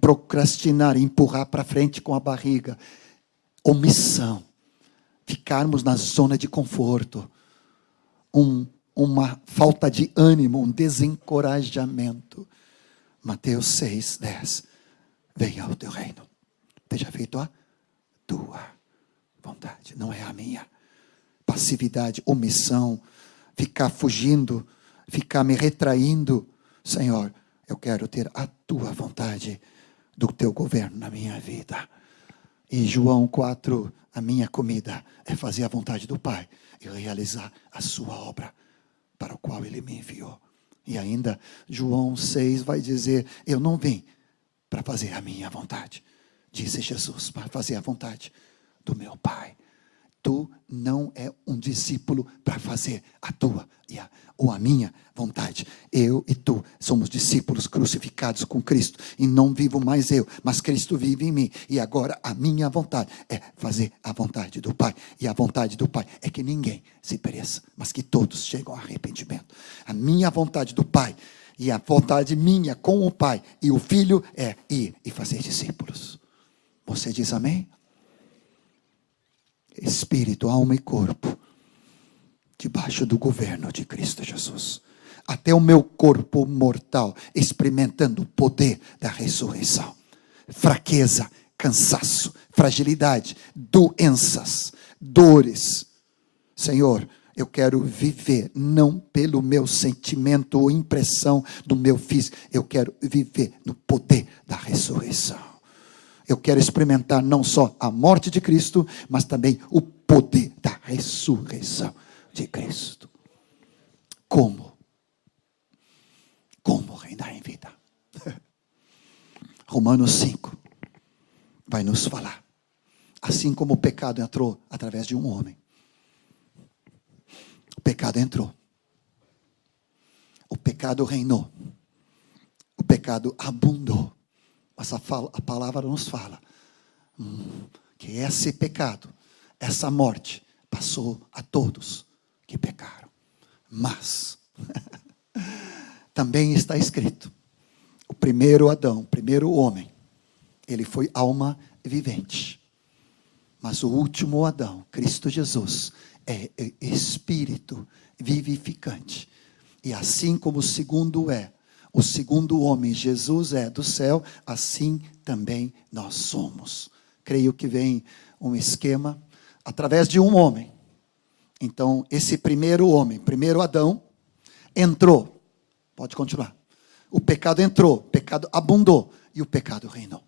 Procrastinar, empurrar para frente com a barriga. Omissão. Ficarmos na zona de conforto. Uma falta de ânimo, um desencorajamento. Mateus 6:10. Venha ao teu reino. Seja feito a tua vontade, não é a minha. Passividade, omissão, ficar fugindo, ficar me retraindo. Senhor, eu quero ter a tua vontade do teu governo na minha vida. E João 4, a minha comida é fazer a vontade do Pai e realizar a sua obra para o qual Ele me enviou. E ainda João 6 vai dizer, eu não vim para fazer a minha vontade, disse Jesus, para fazer a vontade do meu Pai. Tu não é um discípulo para fazer a tua ou a minha vontade. Eu e tu somos discípulos crucificados com Cristo. E não vivo mais eu, mas Cristo vive em mim. E agora a minha vontade é fazer a vontade do Pai. E a vontade do Pai é que ninguém se pereça, mas que todos cheguem ao arrependimento. A minha vontade do Pai e a vontade minha com o Pai e o Filho é ir e fazer discípulos. Você diz amém? Espírito, alma e corpo, debaixo do governo de Cristo Jesus. Até o meu corpo mortal, experimentando o poder da ressurreição. Fraqueza, cansaço, fragilidade, doenças, dores. Senhor, eu quero viver não pelo meu sentimento ou impressão do meu físico. Eu quero viver no poder da ressurreição. Eu quero experimentar não só a morte de Cristo, mas também o poder da ressurreição de Cristo. Como? Como reinar em vida? Romanos 5 vai nos falar. Assim como o pecado entrou através de um homem. O pecado entrou. O pecado reinou. O pecado abundou. Mas a palavra nos fala que esse pecado, essa morte, passou a todos que pecaram. Mas também está escrito, o primeiro Adão, o primeiro homem, ele foi alma vivente. Mas o último Adão, Cristo Jesus, é espírito vivificante. E assim como o segundo homem, Jesus é do céu, assim também nós somos. Creio que vem um esquema através de um homem. Então, esse primeiro homem, primeiro Adão, entrou. Pode continuar. O pecado entrou, o pecado abundou e o pecado reinou.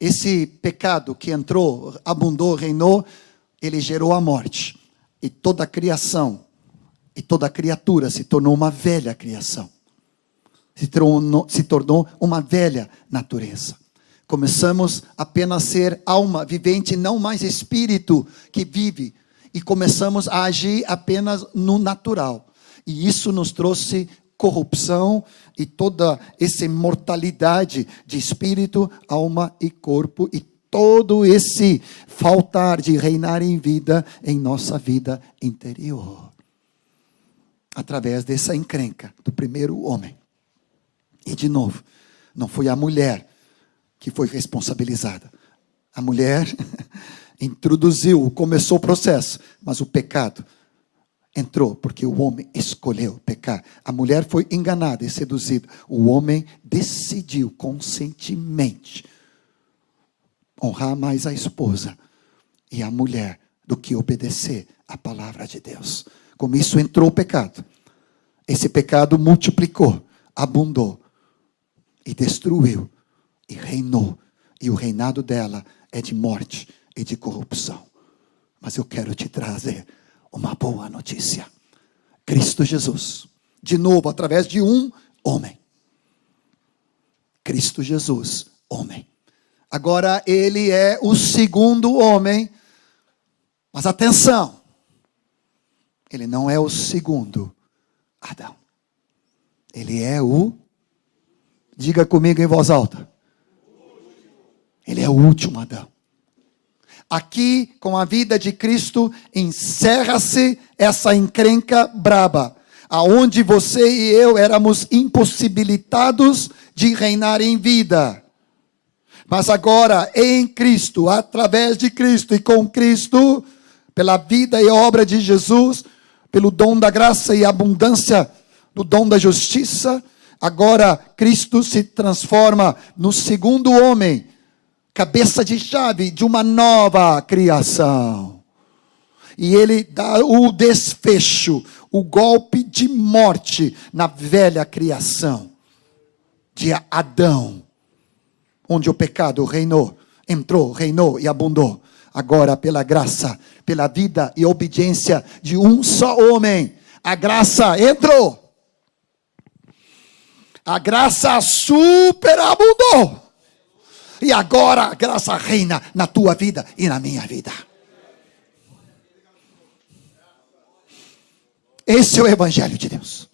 Esse pecado que entrou, abundou, reinou, ele gerou a morte. E toda a criação, e toda a criatura se tornou uma velha criação. Se tornou uma velha natureza. Começamos apenas a ser alma vivente, não mais espírito que vive. E começamos a agir apenas no natural. E isso nos trouxe corrupção e toda essa mortalidade de espírito, alma e corpo. E todo esse faltar de reinar em vida, em nossa vida interior. Através dessa encrenca do primeiro homem. E de novo, não foi a mulher que foi responsabilizada. A mulher introduziu, começou o processo, mas o pecado entrou porque o homem escolheu pecar. A mulher foi enganada e seduzida. O homem decidiu conscientemente honrar mais a esposa e a mulher do que obedecer à palavra de Deus. Como isso entrou o pecado. Esse pecado multiplicou, abundou e destruiu e reinou. E o reinado dela é de morte e de corrupção. Mas eu quero te trazer uma boa notícia. Cristo Jesus, de novo, através de um homem. Cristo Jesus, homem. Agora ele é o segundo homem. Mas atenção, ele não é o segundo Adão. Ele é o, diga comigo em voz alta, ele é o último Adão. Aqui, com a vida de Cristo, encerra-se essa encrenca braba, aonde você e eu éramos impossibilitados de reinar em vida. Mas agora, em Cristo, através de Cristo e com Cristo, pela vida e obra de Jesus, pelo dom da graça e abundância do dom da justiça, agora Cristo se transforma no segundo homem, cabeça de chave de uma nova criação. E ele dá o desfecho, o golpe de morte na velha criação de Adão, onde o pecado reinou, entrou, reinou e abundou. Agora, pela graça, pela vida e obediência de um só homem, a graça entrou. A graça superabundou. E agora a graça reina na tua vida e na minha vida. Esse é o Evangelho de Deus.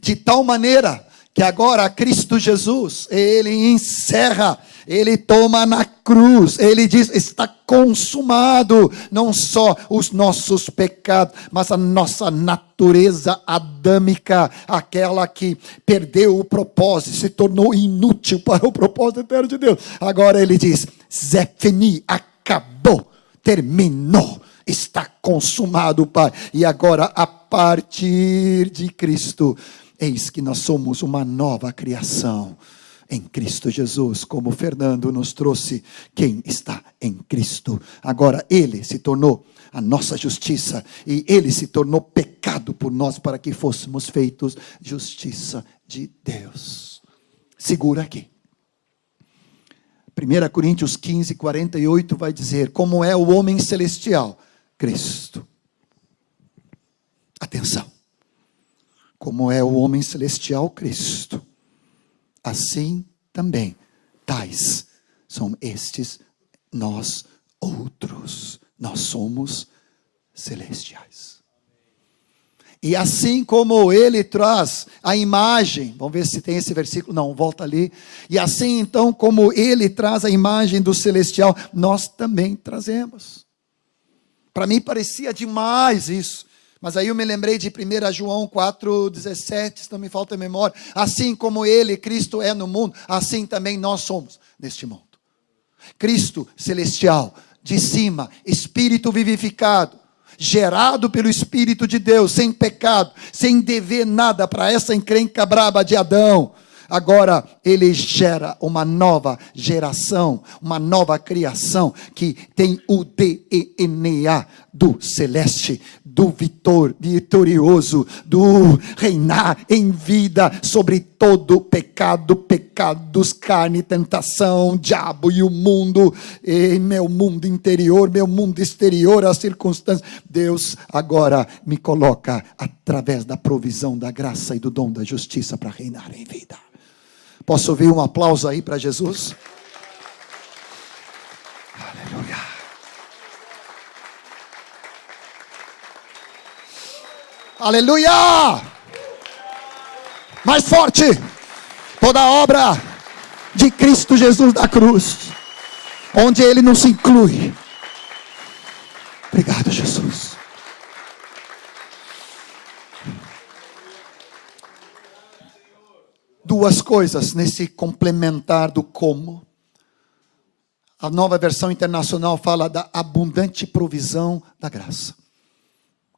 De tal maneira que agora Cristo Jesus, ele encerra, ele toma na cruz, ele diz, está consumado, não só os nossos pecados, mas a nossa natureza adâmica, aquela que perdeu o propósito, se tornou inútil para o propósito eterno de Deus. Agora ele diz, Zé fini, acabou, terminou, está consumado, Pai. E agora, a partir de Cristo, eis que nós somos uma nova criação em Cristo Jesus, como o Fernando nos trouxe, quem está em Cristo. Agora ele se tornou a nossa justiça e ele se tornou pecado por nós para que fôssemos feitos justiça de Deus. Segura aqui. 1 Coríntios 15, 48 vai dizer, como é o homem celestial? Cristo. Atenção. Como é o homem celestial, Cristo. Assim também, tais são estes nós outros. Nós somos celestiais. E assim como ele traz a imagem, vamos ver se tem esse versículo, não, volta ali. E assim então como ele traz a imagem do celestial, nós também trazemos. Para mim parecia demais isso. Mas aí eu me lembrei de 1 João 4,17, se não me falta a memória. Assim como ele, Cristo, é no mundo, assim também nós somos neste mundo. Cristo celestial, de cima, Espírito vivificado, gerado pelo Espírito de Deus, sem pecado, sem dever nada para essa encrenca braba de Adão. Agora ele gera uma nova geração, uma nova criação que tem o DNA do celeste, do vitorioso, do reinar em vida sobre todo pecado, pecados, carne, tentação, diabo e o mundo, e meu mundo interior, meu mundo exterior, as circunstâncias. Deus agora me coloca através da provisão da graça e do dom da justiça para reinar em vida. Posso ouvir um aplauso aí para Jesus? Aleluia. Aleluia! Mais forte! Toda a obra de Cristo Jesus da cruz, onde Ele não se inclui. Obrigado, Jesus. Duas coisas nesse complementar do como. A Nova Versão Internacional fala da abundante provisão da graça.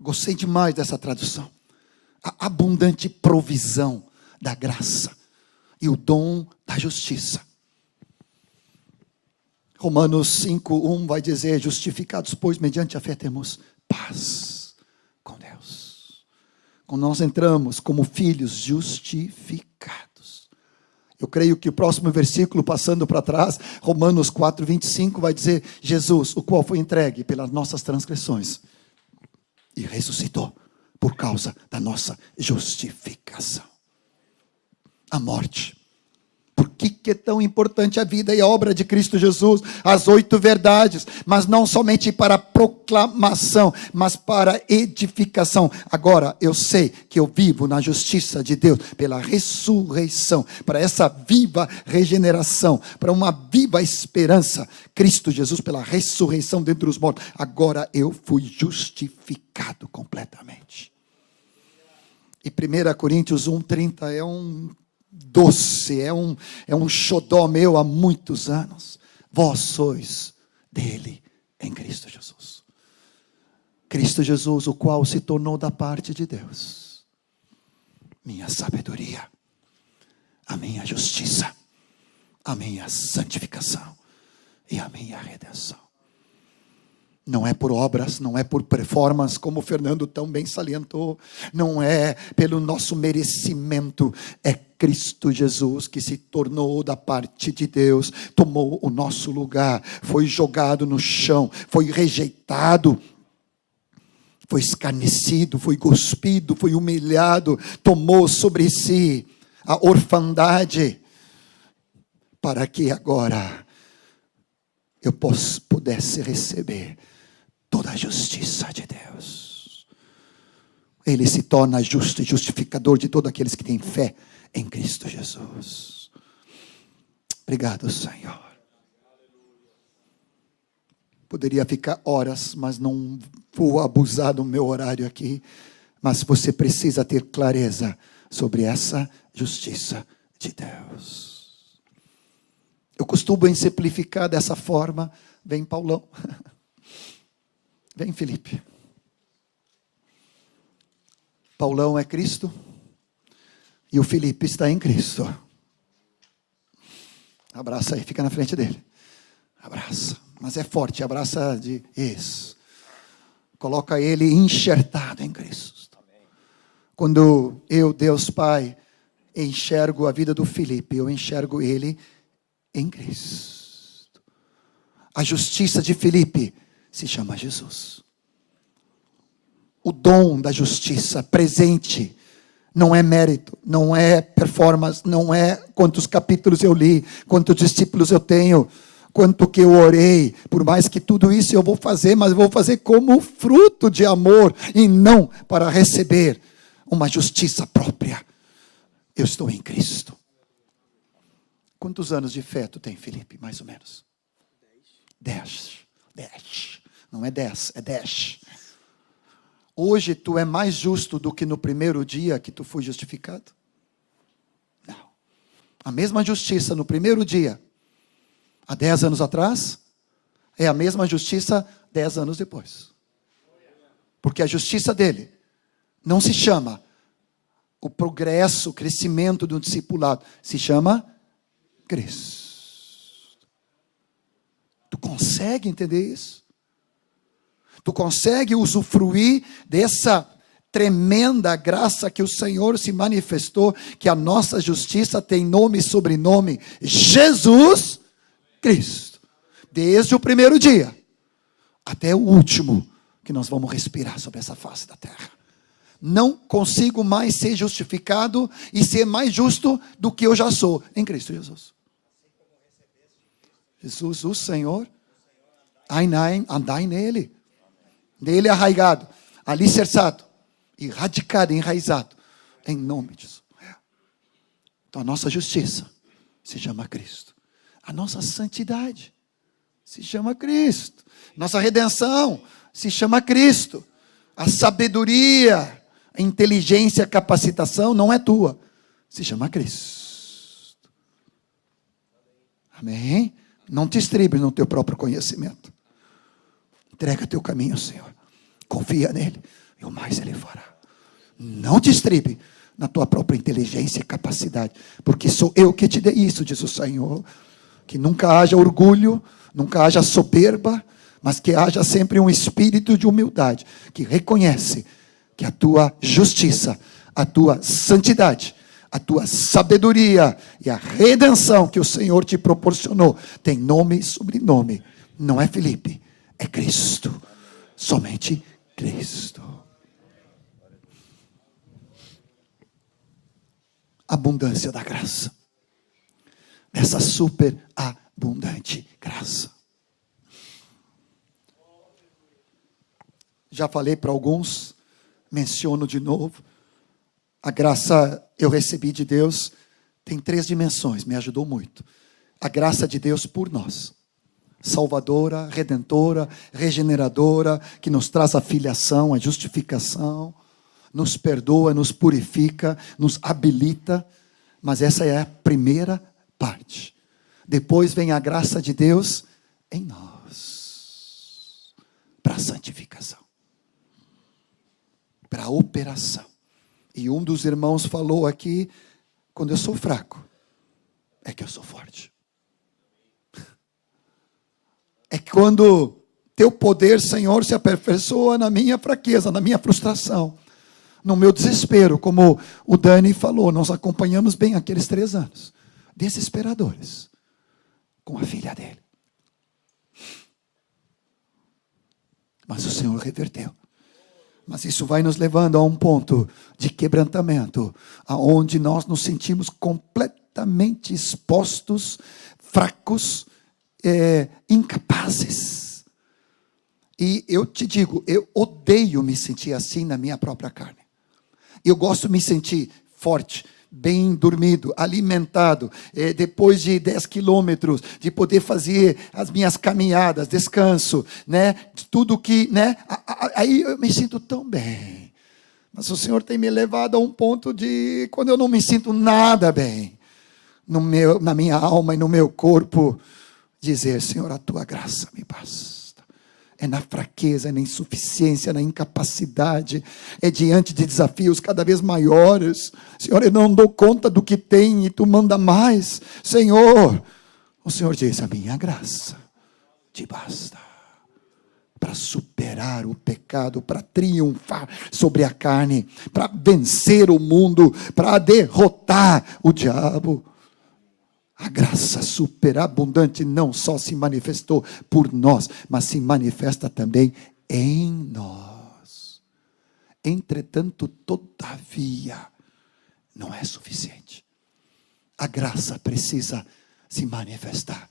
Gostei demais dessa tradução. A abundante provisão da graça e o dom da justiça. Romanos 5:1 vai dizer: justificados, pois, mediante a fé temos paz com Deus. Quando nós entramos como filhos justificados. Eu creio que o próximo versículo, passando para trás, Romanos 4:25, vai dizer: Jesus, o qual foi entregue pelas nossas transgressões e ressuscitou por causa da nossa justificação. A morte. Por que é tão importante a vida e a obra de Cristo Jesus? As 8 verdades, mas não somente para proclamação, mas para edificação. Agora eu sei que eu vivo na justiça de Deus pela ressurreição, para essa viva regeneração, para uma viva esperança. Cristo Jesus pela ressurreição dentre os mortos. Agora eu fui justificado completamente. E 1 Coríntios 1:30 é um doce, é um xodó meu há muitos anos. Vós sois dele em Cristo Jesus. Cristo Jesus, o qual se tornou da parte de Deus minha sabedoria, a minha justiça, a minha santificação e a minha redenção. Não é por obras, não é por performance, como o Fernando tão bem salientou. Não é pelo nosso merecimento. É Cristo Jesus que se tornou da parte de Deus, tomou o nosso lugar, foi jogado no chão, foi rejeitado, foi escarnecido, foi cuspido, foi humilhado, tomou sobre si a orfandade, para que agora eu pudesse receber toda a justiça de Deus. Ele se torna justo e justificador de todos aqueles que têm fé em Cristo Jesus. Obrigado, Senhor. Poderia ficar horas, mas não vou abusar do meu horário aqui. Mas você precisa ter clareza sobre essa justiça de Deus. Eu costumo exemplificar dessa forma. Vem, Paulão. Vem, Felipe. Paulão é Cristo e o Felipe está em Cristo. Abraça aí, fica na frente dele. Abraça, mas é forte, abraça de isso. Coloca ele enxertado em Cristo. Quando eu, Deus Pai, enxergo a vida do Felipe, eu enxergo ele em Cristo. A justiça de Felipe se chama Jesus. O dom da justiça presente não é mérito, não é performance, não é quantos capítulos eu li, quantos discípulos eu tenho, quanto que eu orei. Por mais que tudo isso eu vou fazer, mas eu vou fazer como fruto de amor e não para receber uma justiça própria. Eu estou em Cristo. Quantos anos de fé tu tem, Felipe? Mais ou menos? 10. Não é 10, é 10. Hoje tu é mais justo do que no primeiro dia que tu foi justificado? Não. A mesma justiça no primeiro dia, há 10 anos atrás, é a mesma justiça 10 anos depois. Porque a justiça dele não se chama o progresso, o crescimento do discipulado. Se chama Cristo. Tu consegue entender isso? Tu consegue usufruir dessa tremenda graça que o Senhor se manifestou, que a nossa justiça tem nome e sobrenome, Jesus Cristo. Desde o primeiro dia até o último que nós vamos respirar sobre essa face da terra. Não consigo mais ser justificado e ser mais justo do que eu já sou em Cristo Jesus. Jesus, o Senhor, andai nele. Nele arraigado, alicerçado, radicado, enraizado, em nome de Jesus. Então a nossa justiça se chama Cristo. A nossa santidade se chama Cristo. Nossa redenção se chama Cristo. A sabedoria, a inteligência, a capacitação não é tua, se chama Cristo. Amém? Não te estribes no teu próprio conhecimento. Entrega teu caminho ao Senhor. Confia nele e o mais ele fará. Não te estribe na tua própria inteligência e capacidade, porque sou eu que te dei isso, diz o Senhor. Que nunca haja orgulho, nunca haja soberba, mas que haja sempre um espírito de humildade, que reconhece que a tua justiça, a tua santidade, a tua sabedoria e a redenção que o Senhor te proporcionou tem nome e sobrenome. Não é Felipe, é Cristo. Somente Cristo. Abundância da graça. Essa super abundante graça. Já falei para alguns, menciono de novo. A graça eu recebi de Deus tem 3 dimensões, me ajudou muito. A graça de Deus por nós. Salvadora, redentora, regeneradora, que nos traz a filiação, a justificação, nos perdoa, nos purifica, nos habilita, mas essa é a primeira parte. Depois vem a graça de Deus em nós, para a santificação, para a operação. E um dos irmãos falou aqui, quando eu sou fraco, é que eu sou forte. É quando teu poder, Senhor, se aperfeiçoa na minha fraqueza, na minha frustração, no meu desespero, como o Dani falou, nós acompanhamos bem aqueles 3 anos, desesperadores, com a filha dele. Mas o Senhor reverteu. Mas isso vai nos levando a um ponto de quebrantamento, aonde nós nos sentimos completamente expostos, fracos, incapazes. E eu te digo, eu odeio me sentir assim na minha própria carne. Eu gosto de me sentir forte, bem dormido, alimentado, depois de 10 quilômetros, de poder fazer as minhas caminhadas, descanso, né? Tudo que, né? Aí eu me sinto tão bem. Mas o Senhor tem me levado a um ponto de, quando eu não me sinto nada bem, na minha alma e no meu corpo, dizer, Senhor, a tua graça me basta. É na fraqueza, é na insuficiência, na incapacidade, é diante de desafios cada vez maiores. Senhor, eu não dou conta do que tem e tu manda mais. Senhor, o Senhor diz, a minha graça te basta para superar o pecado, para triunfar sobre a carne, para vencer o mundo, para derrotar o diabo. A graça superabundante não só se manifestou por nós, mas se manifesta também em nós. Entretanto, todavia, não é suficiente. A graça precisa se manifestar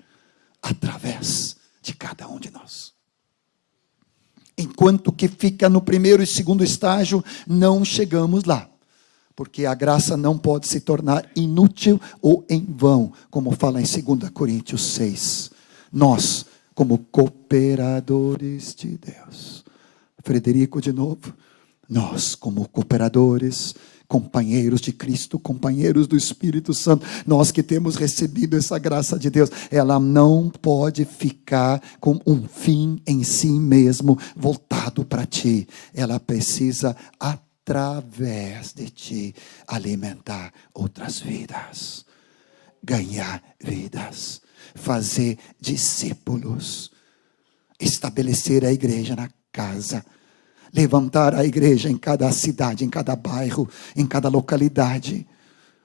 através de cada um de nós. Enquanto que fica no primeiro e segundo estágio, não chegamos lá. Porque a graça não pode se tornar inútil ou em vão, como fala em 2 Coríntios 6. Nós, como cooperadores de Deus. Frederico, de novo. Nós, como cooperadores, companheiros de Cristo, companheiros do Espírito Santo, nós que temos recebido essa graça de Deus, ela não pode ficar com um fim em si mesmo, voltado para ti. Ela precisa, através de ti, alimentar outras vidas, ganhar vidas, fazer discípulos, estabelecer a igreja na casa, levantar a igreja em cada cidade, em cada bairro, em cada localidade.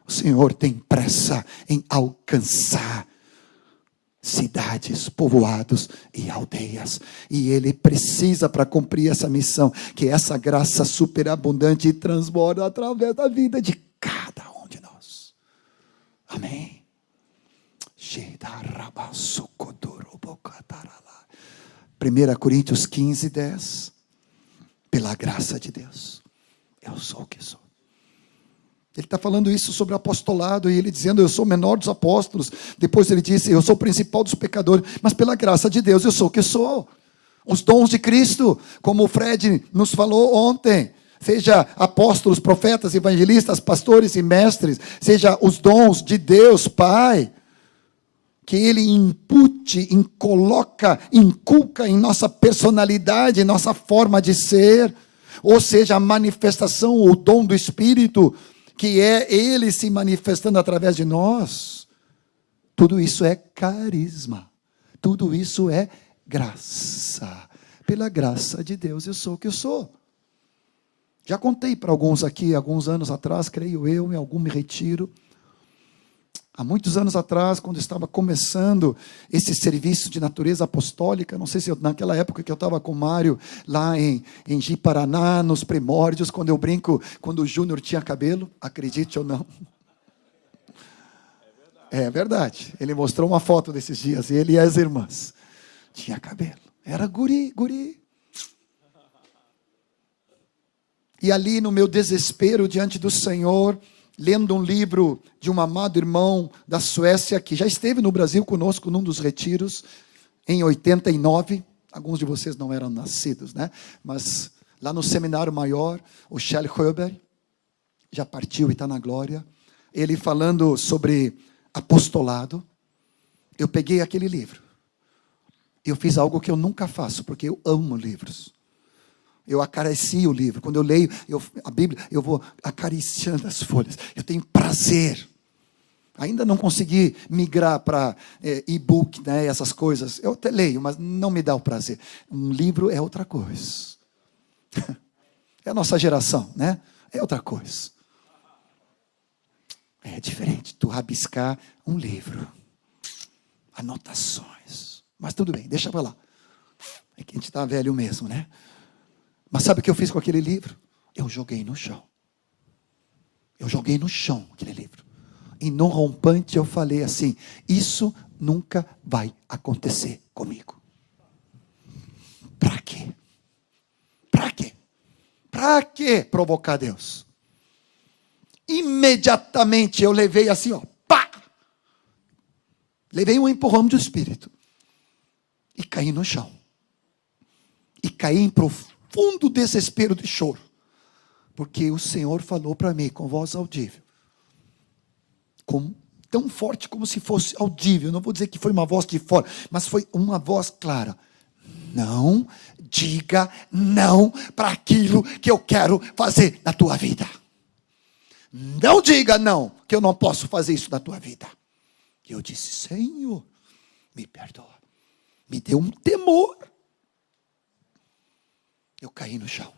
O Senhor tem pressa em alcançar cidades, povoados e aldeias. E Ele precisa, para cumprir essa missão, que essa graça superabundante transborda através da vida de cada um de nós. Amém. 1 Coríntios 15, 10. Pela graça de Deus, eu sou o que sou. Ele está falando isso sobre o apostolado, e ele dizendo, eu sou o menor dos apóstolos. Depois ele disse, eu sou o principal dos pecadores, mas pela graça de Deus, eu sou o que sou. Os dons de Cristo, como o Fred nos falou ontem, seja apóstolos, profetas, evangelistas, pastores e mestres, seja os dons de Deus Pai, que Ele inculca em nossa personalidade, em nossa forma de ser, ou seja, a manifestação, o dom do Espírito, que é Ele se manifestando através de nós. Tudo isso é carisma, tudo isso é graça. Pela graça de Deus, eu sou o que eu sou. Já contei para alguns aqui, alguns anos atrás, creio eu, em algum retiro, há muitos anos atrás, quando estava começando esse serviço de natureza apostólica, não sei se naquela época que eu estava com o Mário, lá em Ji-Paraná, nos primórdios, quando eu brinco, quando o Júnior tinha cabelo, acredite ou não. É verdade. Ele mostrou uma foto desses dias, ele e as irmãs. Tinha cabelo. Era guri. E ali no meu desespero diante do Senhor, lendo um livro de um amado irmão da Suécia, que já esteve no Brasil conosco num dos retiros, em 89, alguns de vocês não eram nascidos, né? Mas lá no Seminário Maior, o Kjell Sjöberg, já partiu e está na glória, ele falando sobre apostolado, eu peguei aquele livro, eu fiz algo que eu nunca faço, porque eu amo livros. Eu acaricio o livro. Quando eu leio a Bíblia, eu vou acariciando as folhas. Eu tenho prazer. Ainda não consegui migrar para e-book, né, essas coisas. Eu até leio, mas não me dá o prazer. Um livro é outra coisa. É a nossa geração, né? É outra coisa. É diferente. Tu rabiscar um livro. Anotações. Mas tudo bem, deixa para lá. É que a gente está velho mesmo, né? Mas sabe o que eu fiz com aquele livro? Eu joguei no chão. Eu joguei no chão aquele livro. E no rompante eu falei assim, isso nunca vai acontecer comigo. Para quê? Para quê? Para que provocar Deus? Imediatamente eu levei assim, ó, pá! Levei um empurrão do Espírito. E caí no chão. E caí em profundo desespero de choro, porque o Senhor falou para mim com voz audível, tão forte como se fosse audível, não vou dizer que foi uma voz de fora, mas foi uma voz clara, não diga não para aquilo que eu quero fazer na tua vida, não diga não, que eu não posso fazer isso na tua vida. E eu disse, Senhor, me perdoa, me deu um temor. Eu caí no chão.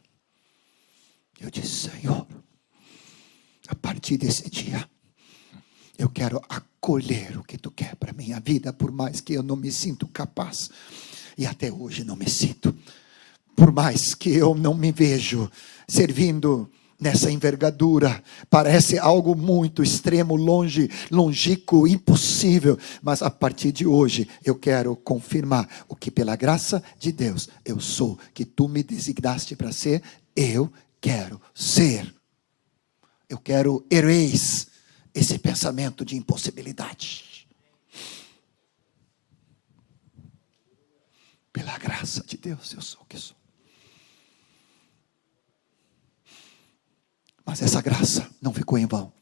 Eu disse, Senhor, a partir desse dia, eu quero acolher o que Tu quer para a minha vida, por mais que eu não me sinto capaz, e até hoje não me sinto, por mais que eu não me vejo servindo nessa envergadura, parece algo muito extremo, longínquo, impossível, mas a partir de hoje eu quero confirmar o que pela graça de Deus eu sou, que Tu me designaste para ser, eu quero ser. Eu quero erase esse pensamento de impossibilidade. Pela graça de Deus, eu sou o que sou. Mas essa graça não ficou em vão.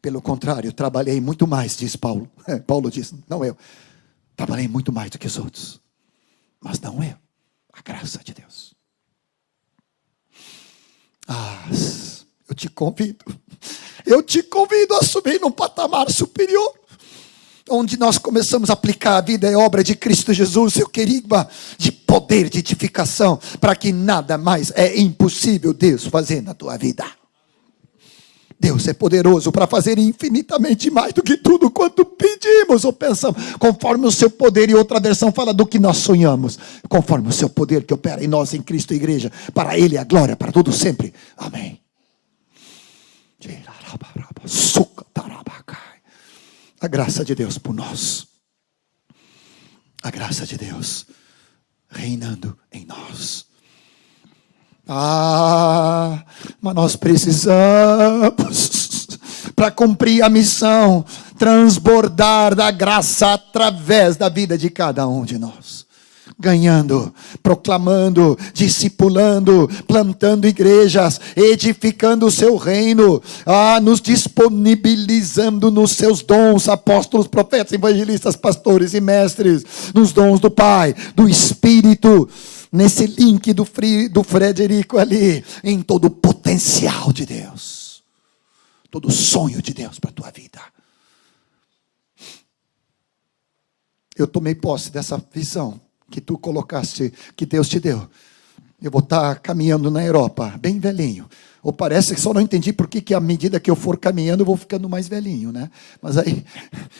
Pelo contrário, eu trabalhei muito mais, diz Paulo. Paulo diz, não eu. Trabalhei muito mais do que os outros. Mas não eu. A graça de Deus. Eu te convido. Eu te convido a subir num patamar superior. Onde nós começamos a aplicar a vida e obra de Cristo Jesus, seu querigma de poder, de edificação, para que nada mais é impossível Deus fazer na tua vida. Deus é poderoso para fazer infinitamente mais do que tudo quanto pedimos ou pensamos, conforme o seu poder. E outra versão fala do que nós sonhamos, conforme o seu poder que opera em nós, em Cristo, igreja. Para Ele a glória, para tudo sempre. Amém. A graça de Deus por nós. A graça de Deus reinando em nós. Mas nós precisamos, para cumprir a missão, transbordar da graça através da vida de cada um de nós. Ganhando, proclamando, discipulando, plantando igrejas, edificando o seu reino, nos disponibilizando nos seus dons, apóstolos, profetas, evangelistas, pastores e mestres, nos dons do Pai, do Espírito, nesse link do Frederico ali, em todo o potencial de Deus, todo o sonho de Deus para a tua vida. Eu tomei posse dessa visão que tu colocaste, que Deus te deu. Eu vou estar caminhando na Europa, bem velhinho. Ou parece que só não entendi por que à medida que eu for caminhando, eu vou ficando mais velhinho, né? Mas aí,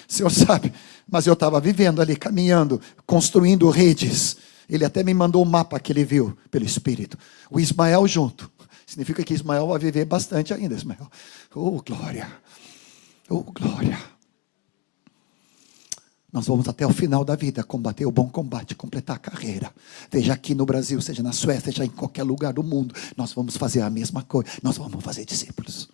o Senhor sabe. Mas eu estava vivendo ali, caminhando, construindo redes. Ele até me mandou um mapa que ele viu pelo Espírito. O Ismael junto. Significa que Ismael vai viver bastante ainda, Ismael. Oh, glória. Oh, glória. Nós vamos até o final da vida combater o bom combate, completar a carreira. Seja aqui no Brasil, seja na Suécia, seja em qualquer lugar do mundo. Nós vamos fazer a mesma coisa. Nós vamos fazer discípulos.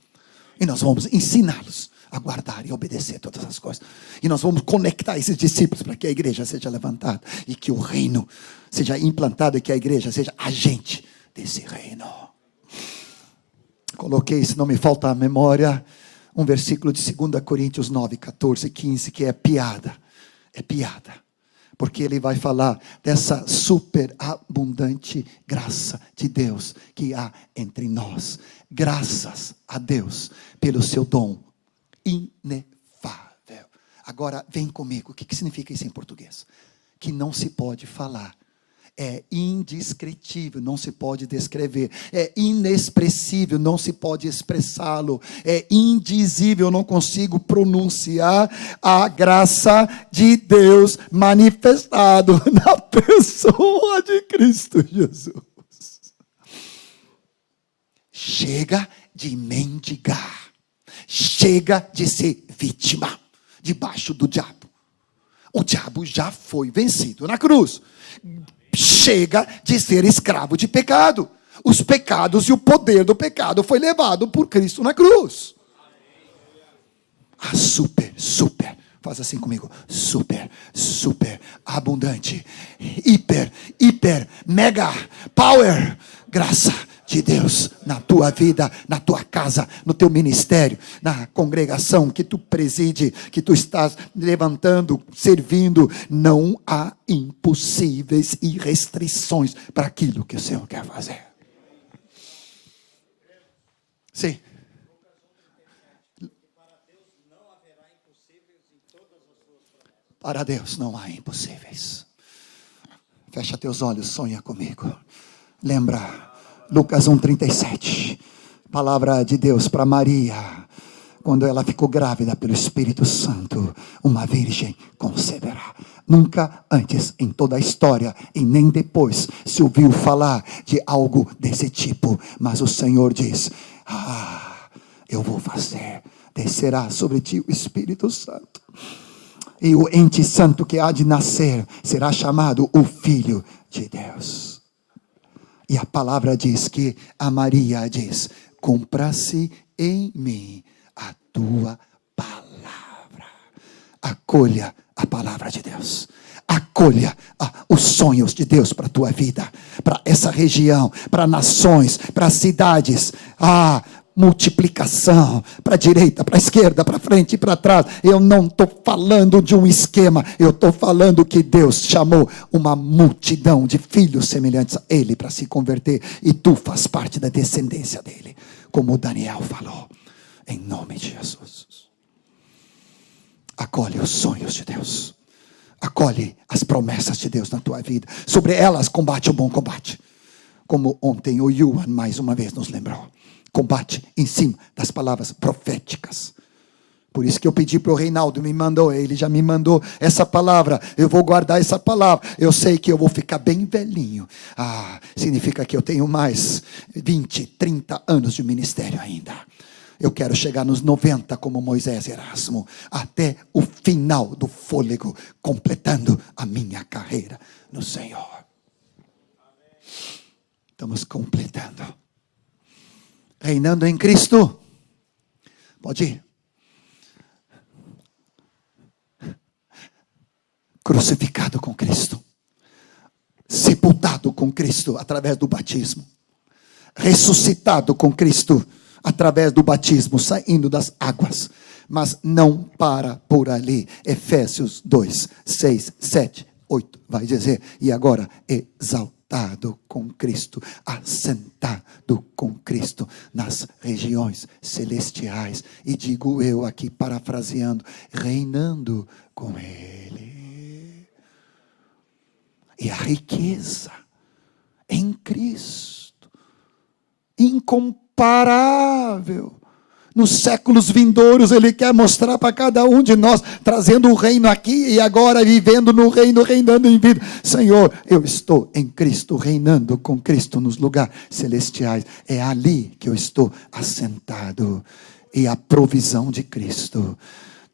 E nós vamos ensiná-los a guardar e obedecer todas as coisas. E nós vamos conectar esses discípulos para que a igreja seja levantada. E que o reino seja implantado e que a igreja seja agente desse reino. Coloquei, se não me falta a memória, um versículo de 2 Coríntios 9, 14, 15, que é piada. É piada, porque ele vai falar dessa superabundante graça de Deus que há entre nós. Graças a Deus pelo seu dom inefável. Agora vem comigo, o que significa isso em português? Que não se pode falar. É indescritível, não se pode descrever. É inexpressível, não se pode expressá-lo. É indizível, não consigo pronunciar a graça de Deus manifestado na pessoa de Cristo Jesus. Chega de mendigar. Chega de ser vítima debaixo do diabo. O diabo já foi vencido na cruz. Chega de ser escravo de pecado. Os pecados e o poder do pecado foi levado por Cristo na cruz. A super, faz assim comigo, super abundante, hiper, mega, power, graça de Deus na tua vida, na tua casa, no teu ministério, na congregação que tu preside, que tu estás levantando, servindo. Não há impossíveis e restrições para aquilo que o Senhor quer fazer. Sim. Para Deus não há impossíveis. Fecha teus olhos, sonha comigo. Lembra Lucas 1:37, palavra de Deus para Maria, quando ela ficou grávida pelo Espírito Santo, uma virgem conceberá. Nunca antes em toda a história e nem depois se ouviu falar de algo desse tipo, mas o Senhor diz: eu vou fazer, descerá sobre ti o Espírito Santo, e o ente santo que há de nascer será chamado o Filho de Deus. E a palavra diz que a Maria diz: cumpra-se em mim a tua palavra. Acolha a palavra de Deus. Acolha os sonhos de Deus para a tua vida, para essa região, para nações, para cidades. Multiplicação, para a direita, para a esquerda, para frente e para trás. Eu não estou falando de um esquema, eu estou falando que Deus chamou uma multidão de filhos semelhantes a Ele para se converter, e tu faz parte da descendência dele, como Daniel falou, em nome de Jesus. Acolhe os sonhos de Deus, acolhe as promessas de Deus na tua vida, sobre elas combate o bom combate, como ontem o Yuan mais uma vez nos lembrou. Combate em cima das palavras proféticas. Por isso que eu pedi para o Reinaldo, ele já me mandou essa palavra. Eu vou guardar essa palavra. Eu sei que eu vou ficar bem velhinho. Significa que eu tenho mais 20, 30 anos de ministério ainda. Eu quero chegar nos 90 como Moisés e Erasmo, até o final do fôlego, completando a minha carreira no Senhor. Estamos completando. Reinando em Cristo. Pode ir. Crucificado com Cristo. Sepultado com Cristo através do batismo. Ressuscitado com Cristo através do batismo, saindo das águas. Mas não para por ali. Efésios 2, 6, 7, 8 vai dizer. E agora exaltado com Cristo, assentado com Cristo nas regiões celestiais, e digo eu aqui parafraseando, reinando com Ele. E a riqueza em Cristo, incomparável. Nos séculos vindouros, Ele quer mostrar para cada um de nós, trazendo o reino aqui e agora, vivendo no reino, reinando em vida. Senhor, eu estou em Cristo, reinando com Cristo nos lugares celestiais. É ali que eu estou assentado. E a provisão de Cristo,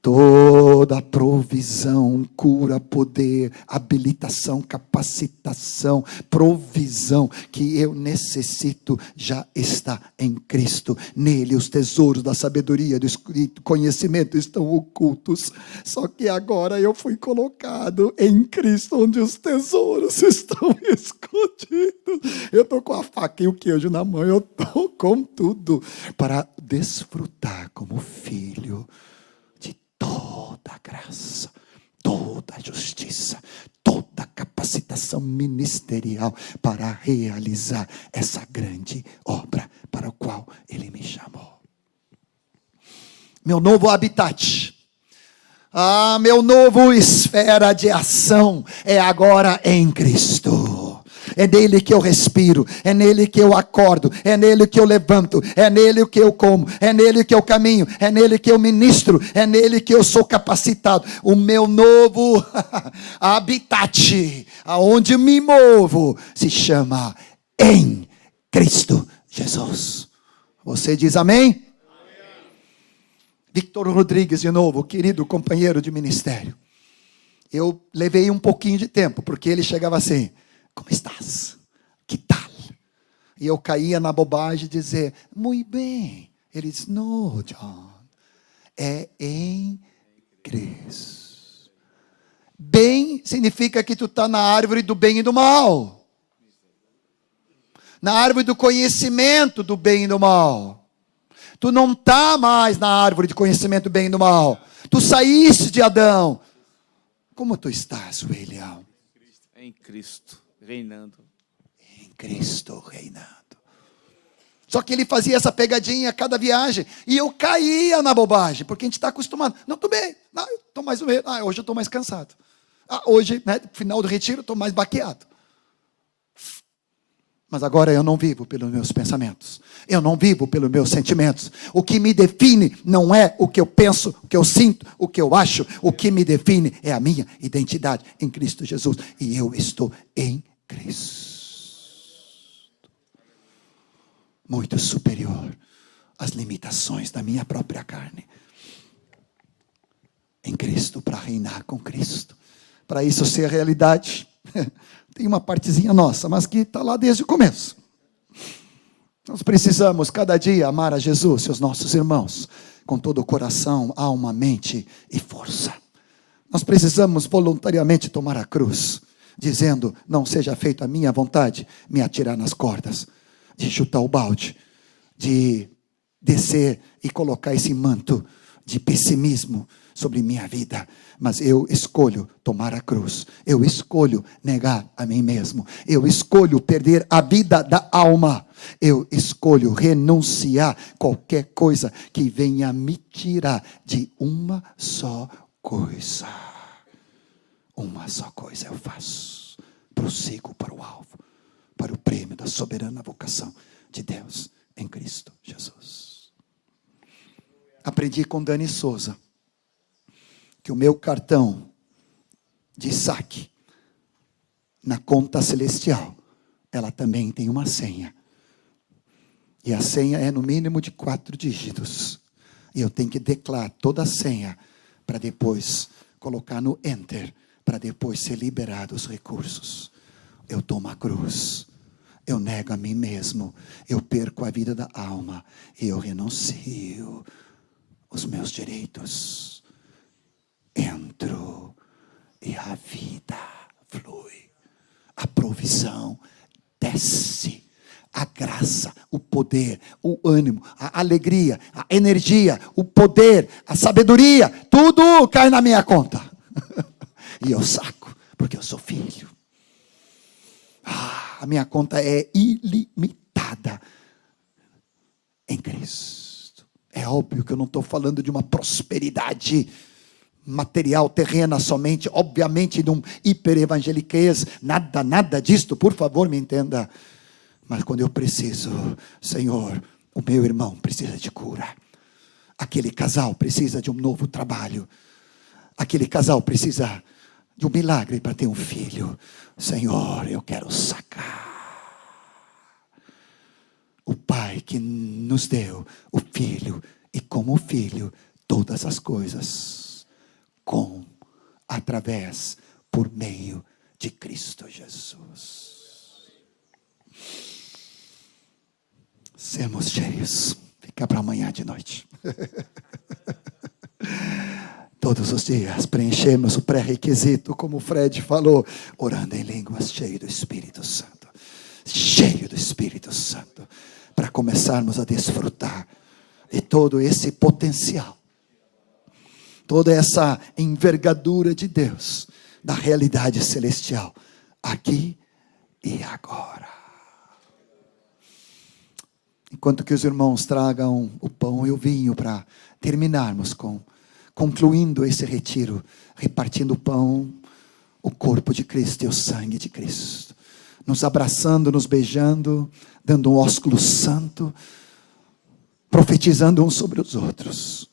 toda a provisão, cura, poder, habilitação, capacitação, provisão que eu necessito já está em Cristo. Nele os tesouros da sabedoria, do conhecimento estão ocultos. Só que agora eu fui colocado em Cristo, onde os tesouros estão escondidos. Eu estou com a faca e o queijo na mão, eu estou com tudo para desfrutar como filho toda a graça, toda a justiça, toda a capacitação ministerial para realizar essa grande obra para a qual Ele me chamou. Meu novo habitat, meu novo esfera de ação é agora em Cristo. É nele que eu respiro, é nele que eu acordo, é nele que eu levanto, é nele que eu como, é nele que eu caminho, é nele que eu ministro, é nele que eu sou capacitado. O meu novo habitat, aonde me movo, se chama em Cristo Jesus. Você diz amém? Victor Rodrigues, de novo, querido companheiro de ministério. Eu levei um pouquinho de tempo, porque ele chegava assim: como estás? Que tal? E eu caía na bobagem de dizer, muito bem. Ele disse, não, John, é em Cristo. Bem significa que tu está na árvore do bem e do mal. Na árvore do conhecimento do bem e do mal. Tu não está mais na árvore de conhecimento do bem e do mal. Tu saíste de Adão. Como tu estás, William? Em Cristo. Reinando. Em Cristo reinando. Só que ele fazia essa pegadinha a cada viagem. E eu caía na bobagem. Porque a gente está acostumado. Não, estou bem. Não, estou mais ou menos. Hoje eu estou mais cansado. Hoje, final do retiro, estou mais baqueado. Mas agora eu não vivo pelos meus pensamentos. Eu não vivo pelos meus sentimentos. O que me define não é o que eu penso, o que eu sinto, o que eu acho. O que me define é a minha identidade em Cristo Jesus. E eu estou em Cristo. Muito superior às limitações da minha própria carne. Em Cristo, para reinar com Cristo. Para isso ser realidade. Tem uma partezinha nossa, mas que está lá desde o começo. Nós precisamos cada dia amar a Jesus e os nossos irmãos com todo o coração, alma, mente e força. Nós precisamos voluntariamente tomar a cruz, dizendo: não seja feita a minha vontade, me atirar nas cordas, de chutar o balde, de descer e colocar esse manto de pessimismo sobre minha vida. Mas eu escolho tomar a cruz, eu escolho negar a mim mesmo, eu escolho perder a vida da alma, eu escolho renunciar qualquer coisa que venha me tirar de uma só coisa. Uma só coisa eu faço: prossigo para o alvo, para o prêmio da soberana vocação de Deus em Cristo Jesus. Aprendi com Dani Souza que o meu cartão de saque na conta celestial, ela também tem uma senha. E a senha é no mínimo de 4 dígitos. E eu tenho que declarar toda a senha para depois colocar no enter, para depois ser liberado os recursos. Eu tomo a cruz, eu nego a mim mesmo, eu perco a vida da alma e eu renuncio os meus direitos. Entro e a vida flui, a provisão desce, a graça, o poder, o ânimo, a alegria, a energia, o poder, a sabedoria, tudo cai na minha conta. E eu saco, porque eu sou filho. A minha conta é ilimitada em Cristo. É óbvio que eu não estou falando de uma prosperidade material, terrena somente, obviamente de um hiperevangeliquez, nada disto, por favor, me entenda. Mas quando eu preciso, Senhor, o meu irmão precisa de cura, aquele casal precisa de um novo trabalho, aquele casal precisa de um milagre para ter um filho, Senhor, eu quero sacar. O Pai que nos deu o Filho, e como Filho, todas as coisas, através, por meio de Cristo Jesus. Sermos cheios, fica para amanhã de noite. Todos os dias preenchemos o pré-requisito, como o Fred falou, orando em línguas, cheio do Espírito Santo, para começarmos a desfrutar de todo esse potencial, toda essa envergadura de Deus, da realidade celestial, aqui e agora. Enquanto que os irmãos tragam o pão e o vinho para terminarmos concluindo esse retiro, repartindo o pão, o corpo de Cristo e o sangue de Cristo, nos abraçando, nos beijando, dando um ósculo santo, profetizando uns sobre os outros.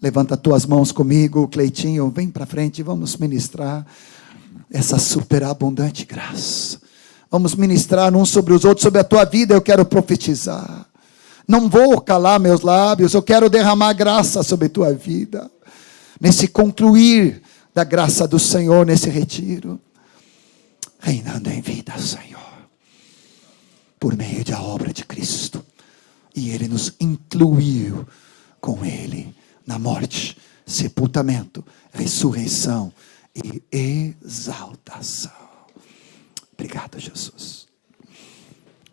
Levanta tuas mãos comigo, Cleitinho, vem para frente, vamos ministrar essa superabundante graça. Vamos ministrar uns sobre os outros, sobre a tua vida eu quero profetizar. Não vou calar meus lábios, eu quero derramar graça sobre a tua vida. Nesse concluir da graça do Senhor, nesse retiro. Reinando em vida, Senhor. Por meio da obra de Cristo. E Ele nos incluiu com Ele na morte, sepultamento, ressurreição e exaltação. Obrigado, Jesus.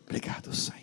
Obrigado, Senhor.